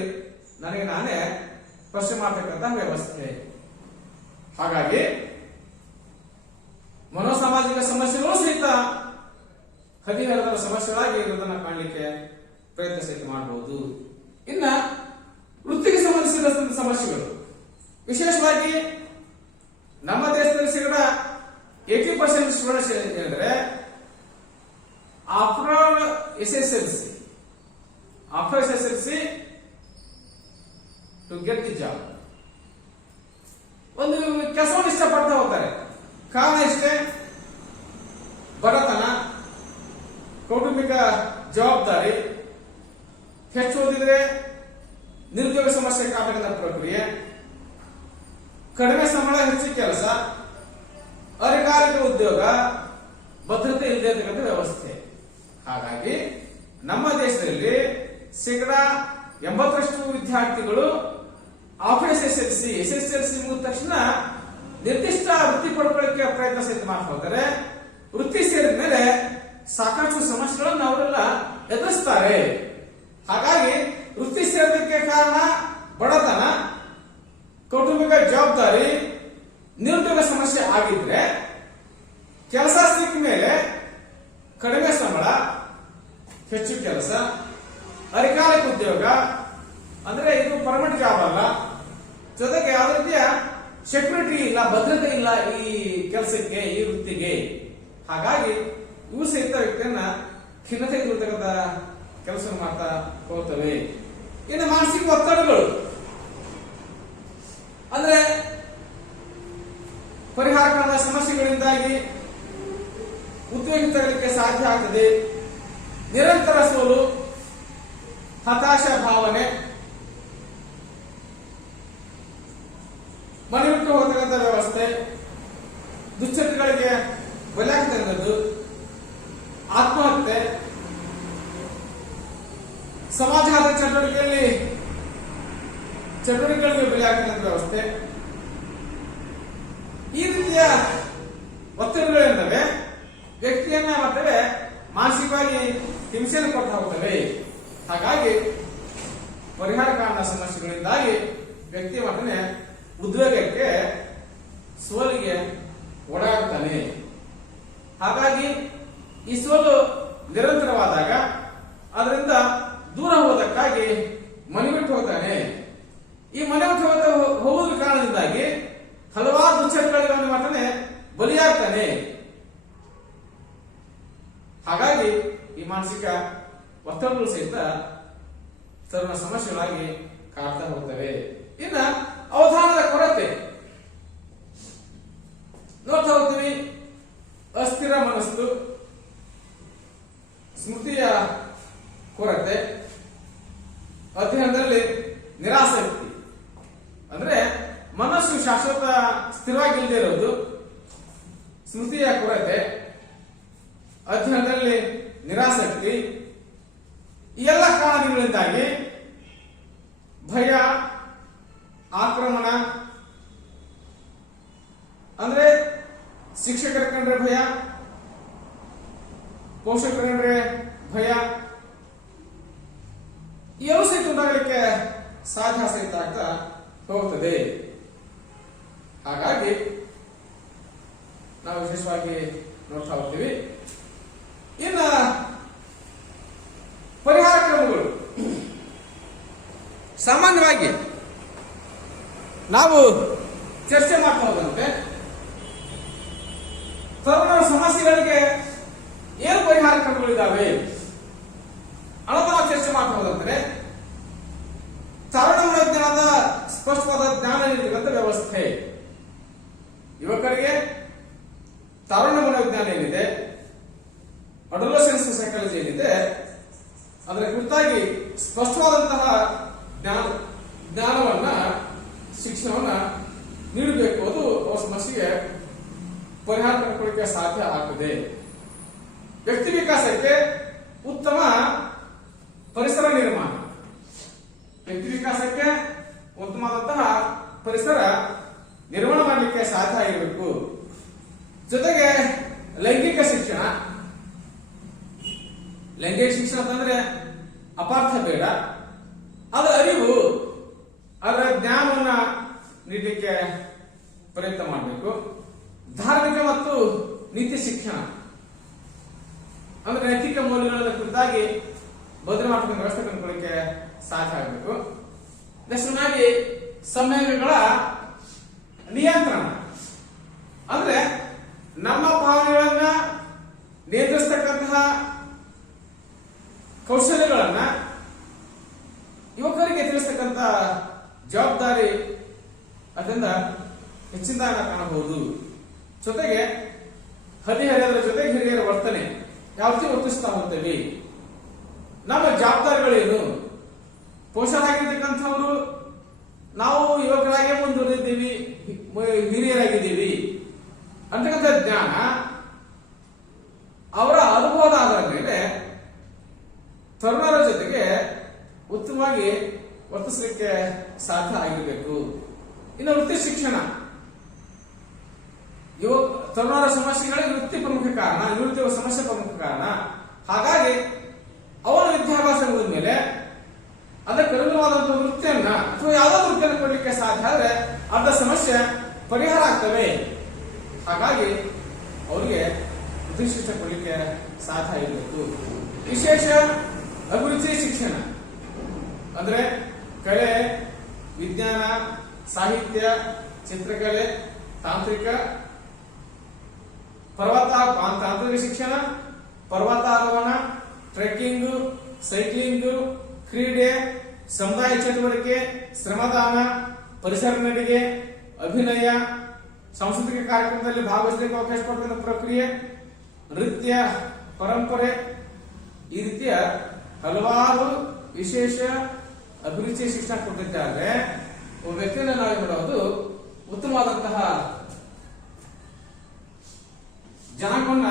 ನನಗೆ ನಾನೇ ಪ್ರಶ್ನೆ ಮಾಡತಕ್ಕಂತ ವ್ಯವಸ್ಥೆ. ಹಾಗಾಗಿ ಮನೋಸಾಮಾಜಿಕ ಸಮಸ್ಯೆಗಳು ಸಹಿತ ಹದಿಹರೆಯದ ಸಮಸ್ಯೆಗಳಾಗಿ ಇರುವುದನ್ನು ಕಾಣಲಿಕ್ಕೆ ಪ್ರಯತ್ನ ಸಹಿತ ಮಾಡಬಹುದು. ಇನ್ನ ವೃತ್ತಿಗೆ ಸಂಬಂಧಿಸಿದ ಸಮಸ್ಯೆಗಳು, ವಿಶೇಷವಾಗಿ ನಮ್ಮ ದೇಶದಲ್ಲಿ ಶೇಕಡ 80% ಸ್ಟೂಡೆಂಟ್ಸ್ ಹೇಳಿದ್ರೆ after SSLC to get the job ಒಂದು ಕೆಲಸವನ್ನು ಇಷ್ಟಪಡ್ತಾ ಹೋಗ್ತಾರೆ. ಕಾರಣ ಇಷ್ಟೇ, ಬಡತನ, ಕೌಟುಂಬಿಕ ಜವಾಬ್ದಾರಿ, ಹೆಚ್ಚು ಓದಿದ್ರೆ ನಿರುದ್ಯೋಗ ಸಮಸ್ಯೆ ಕಾಣತಕ್ಕಂಥ ಪ್ರಕ್ರಿಯೆ, ಕಡಿಮೆ ಸಂಬಳ ಹೆಚ್ಚು ಕೆಲಸ, ಅಧಿಕಾರಿಕ ಉದ್ಯೋಗ, ಭದ್ರತೆ ಇಲ್ಲದೆ ಇರತಕ್ಕಂಥ ವ್ಯವಸ್ಥೆ. ಹಾಗಾಗಿ ನಮ್ಮ ದೇಶದಲ್ಲಿ ಶೇಕಡ 80% ವಿದ್ಯಾರ್ಥಿಗಳು ಆಫ್ಟರ್ ಎಸ್ಎಸ್ಎಲ್ಸಿ ಮುಗಿದ ತಕ್ಷಣ ನಿರ್ದಿಷ್ಟ ವೃತ್ತಿ ಪಡ್ಕೊಳ್ಳಿಕ್ಕೆ ಪ್ರಯತ್ನ ಸಹಿತ ಮಾಡ್ತಾ ಹೋದರೆ, ವೃತ್ತಿ ಸೇರಿದ ಮೇಲೆ ಸಾಕಷ್ಟು ಸಮಸ್ಯೆಗಳನ್ನು ಅವರೆಲ್ಲ ಎದುರಿಸ್ತಾರೆ. ಹಾಗಾಗಿ ವೃತ್ತಿ ಸೇರೋದಕ್ಕೆ ಕಾರಣ ಬಡತನ, ಕೌಟುಂಬಿಕ ಜವಾಬ್ದಾರಿ, ನಿರುದ್ಯೋಗ ಸಮಸ್ಯೆ ಆಗಿದ್ರೆ ಕೆಲಸ ಸಿಕ್ಕ ಮೇಲೆ ಕಡಿಮೆ ಸಂಬಳ, ಹೆಚ್ಚು ಕೆಲಸ, ಅಧಿಕಾರಿಕ ಉದ್ಯೋಗ ಅಂದ್ರೆ ಇದು ಪರ್ಮನೆಂಟ್ ಜಾಬ್ ಅಲ್ಲ, ಜೊತೆಗೆ ಯಾವುದೇ ರೀತಿಯ ಸೆಕ್ಯೂರಿಟಿ ಇಲ್ಲ, ಭದ್ರತೆ ಇಲ್ಲ ಈ ಕೆಲಸಕ್ಕೆ, ಈ ವೃತ್ತಿಗೆ. ಹಾಗಾಗಿ ಇವು ಸಹಿತ ವ್ಯಕ್ತಿಯನ್ನ ಖಿನ್ನತೆ ಇರತಕ್ಕಂಥ ಕೆಲಸ ಮಾಡ್ತಾ ಹೋಗ್ತವೆ. ಇನ್ನು ಮಾನಸಿಕ ಒತ್ತಡಗಳು ಅಂದ್ರೆ ಪರಿಹಾರ ಕಾಣದ ಸಮಸ್ಯೆಗಳಿಂದಾಗಿ ಉದ್ವೇಗಿತಗಳಿಗೆ ಸಾಧ್ಯ ಆಗ್ತದೆ. ನಿರಂತರ ಸೋಲು, ಹತಾಶ ಭಾವನೆ, ಮನೆ ಬಿಟ್ಟು ಹೋಗತಕ್ಕಂಥ ವ್ಯವಸ್ಥೆ, ದುಶ್ಚಟಗಳಿಗೆ ಬಲಿಯಾಗ್ತಿರೋದು, ಆತ್ಮಹತ್ಯೆ, ಸಮಾಜಘಾತ ಚಟುವಟಿಕೆಗಳಿಗೆ ಬಲಿಯಾಗ್ತಿರೋ ವ್ಯವಸ್ಥೆ, ಈ ರೀತಿಯ ಒತ್ತಡಗಳಿಂದಲೇ ವ್ಯಕ್ತಿಯನ್ನ ಮಾಡ್ತವೆ ಮಾನಸಿಕವಾಗಿ ಹಿಂಸೆಯನ್ನು ಕೊಡ್ತಾ ಹೋಗ್ತವೆ. ಹಾಗಾಗಿ ಪರಿಹಾರ ಕಾರಣ ಸಮಸ್ಯೆಗಳಿಂದಾಗಿ ವ್ಯಕ್ತಿ ಮಾಡ್ತಾನೆ ಉದ್ವೇಗಕ್ಕೆ, ಸೋಲಿಗೆ ಒಳಗಾಗ್ತಾನೆ. ಹಾಗಾಗಿ ಈ ಸೋಲು ನಿರಂತರವಾದಾಗ ಅದರಿಂದ ದೂರ ಹೋಗೋದಕ್ಕಾಗಿ ಮನೆ ಬಿಟ್ಟು ಹೋಗ್ತಾನೆ. ಈ ಮನೆ ಬಿಟ್ಟು ಹೋಗುವ ಕಾರಣದಿಂದಾಗಿ ಹಲವಾರು ದುಶ್ಚಟಗಳಿಗೆ ಮಾಡ್ತಾನೆ ಬಲಿಯಾಗ್ತಾನೆ. ಹಾಗಾಗಿ ಈ ಮಾನಸಿಕ ಒತ್ತಡಗಳು ಸಹಿತ ಸರ್ವ ಸಮಸ್ಯೆಗಳಾಗಿ ಕಾಡ್ತಾ ಹೋಗ್ತವೆ. ಇನ್ನ ಅವಧಾನದ ಕೊರತೆ ನೋಡ್ತಾ ಹೋಗ್ತೀವಿ. ಅಸ್ಥಿರ ಮನಸ್ಸು, ಸ್ಮೃತಿಯ ಕೊರತೆ, ಅಧ್ಯಯನದಲ್ಲಿ ನಿರಾಸಕ್ತಿ, ಅಂದ್ರೆ ಮನಸ್ಸು ಶಾಶ್ವತ ಸ್ಥಿರವಾಗಿಲ್ಲದೆ ಇರೋದು, ಸ್ಮೃತಿಯ ಕೊರತೆ, ಅಧ್ಯಯನದಲ್ಲಿ ನಿರಾಸಕ್ತಿ, ಈ ಎಲ್ಲ ಕಾರಣಗಳಿಂದಾಗಿ ಭಯ, ಆಕ್ರಮಣ, ಅಂದ್ರೆ ಶಿಕ್ಷಕರ ಕಂಡ್ರೆ ಭಯ, ಪೋಷಕರ ಕಂಡ್ರೆ ಭಯ, ಇವು ಸಹಿತ ಉಂಟಾಗಲಿಕ್ಕೆ ಸಾಧ್ಯ ಸಹಿತ ಆಗ್ತಾ ಹೋಗುತ್ತದೆ. ಹಾಗಾಗಿ ನಾವು ವಿಶೇಷವಾಗಿ ನೋಡ್ತಾ ಹೋಗ್ತೀವಿ. ಇನ್ನು ಪರಿಹಾರ ಕ್ರಮಗಳು ಸಾಮಾನ್ಯವಾಗಿ ನಾವು ಚರ್ಚೆ ಮಾಡ್ತಾ ಹೋದಂತೆ ತರುಣರ ಸಮಸ್ಯೆಗಳಿಗೆ ಏನು ಪರಿಹಾರ ಕ್ರಮಗಳಿದ್ದಾವೆ ಅನ್ನೋದು ನಾವು ಚರ್ಚೆ ಮಾಡ್ತಾ ಹೋದಂತೆ ತರುಣ ಮನೋಜ್ಞಾನದ ಸ್ಪಷ್ಟವಾದ ಜ್ಞಾನ ನೀಡುವಂತ ವ್ಯವಸ್ಥೆ. ಯುವಕರಿಗೆ ತರುಣ ಮನೋವಿಜ್ಞಾನ ಏನಿದೆ, ಅಡೋಲೆಸೆನ್ಸ್ ಸೈಕಾಲಜಿ ಏನಿದೆ, ಅದರ ಕುರಿತಾಗಿ ಸ್ಪಷ್ಟವಾದಂತಹ ಜ್ಞಾನವನ್ನ, ಶಿಕ್ಷಣವನ್ನ ನೀಡಬೇಕು. ಅದು ಅವರ ಸಮಸ್ಯೆಗೆ ಪರಿಹಾರ ಕಂಡುಕೊಳ್ಳಕ್ಕೆ ಸಾಧ್ಯ ಆಗ್ತದೆ. ವ್ಯಕ್ತಿ ವಿಕಾಸಕ್ಕೆ ಉತ್ತಮ ಪರಿಸರ ನಿರ್ಮಾಣ, ವ್ಯಕ್ತಿ ವಿಕಾಸಕ್ಕೆ ಉತ್ತಮವಾದಂತಹ ಪರಿಸರ ನಿರ್ಮಾಣ ಮಾಡಲಿಕ್ಕೆ ಸಾಧ್ಯ ಆಗಿರಬೇಕು. ಜೊತೆಗೆ ಲೈಂಗಿಕ ಶಿಕ್ಷಣ ಅಂತಂದ್ರೆ ಅಪಾರ್ಥ ಬೇಡ, ಅದರ ಅರಿವು, ಅದರ ಜ್ಞಾನವನ್ನ ನೀಡಲಿಕ್ಕೆ ಪ್ರಯತ್ನ ಮಾಡಬೇಕು. ಧಾರ್ಮಿಕ ಮತ್ತು ನೀತಿ ಶಿಕ್ಷಣ ಅಂದ್ರೆ ನೈತಿಕ ಮೌಲ್ಯಗಳ ಕುರಿತಾಗಿ ಬದಲು ಮಾಡ್ಕೊಂಡು ವ್ಯವಸ್ಥೆ ಕಂಡುಕೊಳ್ಳಿಕ್ಕೆ ಸಾಧ್ಯ ಆಗಬೇಕು. ನೆಕ್ಸ್ಟ್ನಾಗಿ ಸಂವೇಗಗಳ ನಿಯಂತ್ರಣ ಅಂದ್ರೆ ನಮ್ಮ ಭಾವನೆಗಳನ್ನ ನಿಯಂತ್ರಿಸತಕ್ಕಂತಹ ಕೌಶಲ್ಯಗಳನ್ನ ಯುವಕರಿಗೆ ತಿಳಿಸ್ತಕ್ಕಂಥ ಜವಾಬ್ದಾರಿ ಅದರಿಂದ ಹೆಚ್ಚಿನದಾಗಿ ಕಾಣಬಹುದು. ಜೊತೆಗೆ ಹದಿಹರೆಯರ ಜೊತೆಗೆ ಹಿರಿಯರ ವರ್ತನೆ ಯಾವ ರೀತಿ ವರ್ತಿಸ್ತಾ ಹೋಗ್ತೇವೆ, ನಮ್ಮ ಜವಾಬ್ದಾರಿಗಳೇನು, ಪೋಷಕರಾಗಿರ್ತಕ್ಕಂಥವರು ನಾವು ಯುವಕರಾಗಿ ಮುಂದುವರೆದಿದ್ದೀವಿ, ಹಿರಿಯರಾಗಿದ್ದೀವಿ ಅಂತಕ್ಕಂಥ ಜ್ಞಾನ ಅವರ ಅನುಭವದ ಆಧಾರದ ಮೇಲೆ ತರುಣರ ಜೊತೆಗೆ ಉತ್ತಮವಾಗಿ ವರ್ತಿಸಲಿಕ್ಕೆ ಸಾಧ್ಯ ಆಗಿರಬೇಕು. ಇನ್ನು ವೃತ್ತಿ ಶಿಕ್ಷಣ, ತರುಣರ ಸಮಸ್ಯೆಗಳಿಗೆ ವೃತ್ತಿ ಪ್ರಮುಖ ಕಾರಣ, ನಿವೃತ್ತಿ ಸಮಸ್ಯೆ ಪ್ರಮುಖ ಕಾರಣ. ಹಾಗಾಗಿ ಅವರ ವಿದ್ಯಾಭ್ಯಾಸ ಮುಗಿದ ಮೇಲೆ ಅದಕ್ಕೆ ಅನುಗುಣವಾದಂತಹ ವೃತ್ತಿಯನ್ನ ಅಥವಾ ಯಾವುದಾದ್ರು ವೃತ್ತಿಯನ್ನು ಕೊಡಲಿಕ್ಕೆ ಸಾಧ್ಯ ಆದ್ರೆ ಅರ್ಧ ಸಮಸ್ಯೆ ಪರಿಹಾರ ಆಗ್ತವೆ. ಹಾಗಾಗಿ ಅವರಿಗೆ ಪ್ರತಿಷ್ಠಿತ ಕೊಡಲಿಕ್ಕೆ ಸಾಧ್ಯ ಇರಬೇಕು. ವಿಶೇಷ ಅಭಿರುಚಿ ಶಿಕ್ಷಣ ಅಂದ್ರೆ ಕಲೆ, ವಿಜ್ಞಾನ, ಸಾಹಿತ್ಯ, ಚಿತ್ರಕಲೆ, ತಾಂತ್ರಿಕ ಶಿಕ್ಷಣ, ಪರ್ವತಾರೋಹಣ, ಟ್ರೆಕ್ಕಿಂಗ್, ಸೈಕ್ಲಿಂಗ್, ಕ್ರೀಡೆ, ಸಮುದಾಯ ಚಟುವಟಿಕೆ, ಶ್ರಮದಾನ, ಪರಿಸರ ನಡಿಗೆ, ಅಭಿನಯ, ಸಾಂಸ್ಕೃತಿಕ ಕಾರ್ಯಕ್ರಮದಲ್ಲಿ ಭಾಗವಹಿಸಲಿಕ್ಕೆ ಅವಕಾಶ ಪಡೆದ ಪ್ರಕ್ರಿಯೆ, ನೃತ್ಯ, ಪರಂಪರೆ, ಈ ರೀತಿಯ ಹಲವಾರು ವಿಶೇಷ ಅಭಿರುಚಿ ಶಿಕ್ಷಣ ಕೊಟ್ಟಿದ್ದಾರೆ. ಒಬ್ಬ ವ್ಯಕ್ತಿಯನ್ನು ನಾವು ಮಾಡೋದು ಉತ್ತಮವಾದಂತಹ ಜನಾಂಗವನ್ನ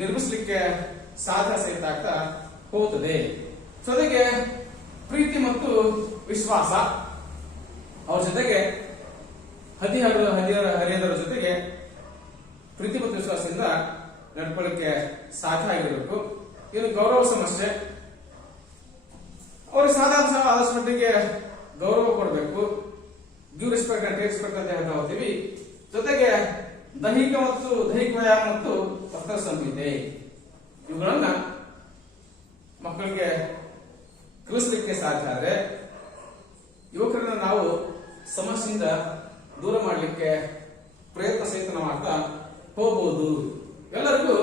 ನಿರ್ಮಿಸಲಿಕ್ಕೆ ಸಾಧ್ಯ ಸಹಿತ ಆಗ್ತಾ ಹೋಗುತ್ತದೆ. ಜೊತೆಗೆ ಪ್ರೀತಿ ಮತ್ತು ವಿಶ್ವಾಸ, ಅವ್ರ ಜೊತೆಗೆ ಹರಿಯದರ ಜೊತೆಗೆ ಪ್ರೀತಿ ಮತ್ತು ವಿಶ್ವಾಸದಿಂದ ನಡ್ಕೊಳ್ಳಿಕ್ಕೆ ಸಾಧ್ಯ ಆಗಿರಬೇಕು. ಇನ್ನು ಗೌರವ ಸಮಸ್ಯೆ, ಅವ್ರಿಗೆ ಸಾಧಾರಣ ಆದಷ್ಟು ಮಟ್ಟಿಗೆ ಗೌರವ ಕೊಡಬೇಕು. Give respect and take respect ಅಂತ ಹೇಳ್ತಾ ಹೋಗ್ತೀವಿ. ಜೊತೆಗೆ ದೈಹಿಕ ವ್ಯಾಯಾಮ ಮತ್ತು ವಸ್ತ್ರ ಸಂಹಿತೆ, ಇವುಗಳನ್ನ ಮಕ್ಕಳಿಗೆ ಕಲಿಸಲಿಕ್ಕೆ ಸಾಧ್ಯ ಆದರೆ ಯುವಕರನ್ನ ನಾವು ಸಮಸ್ಯೆಯಿಂದ ದೂರ ಮಾಡಲಿಕ್ಕೆ ಪ್ರಯತ್ನ ಸಹಿತ ಮಾಡ್ತಾ ಹೋಗಬಹುದು. ಎಲ್ಲರಿಗೂ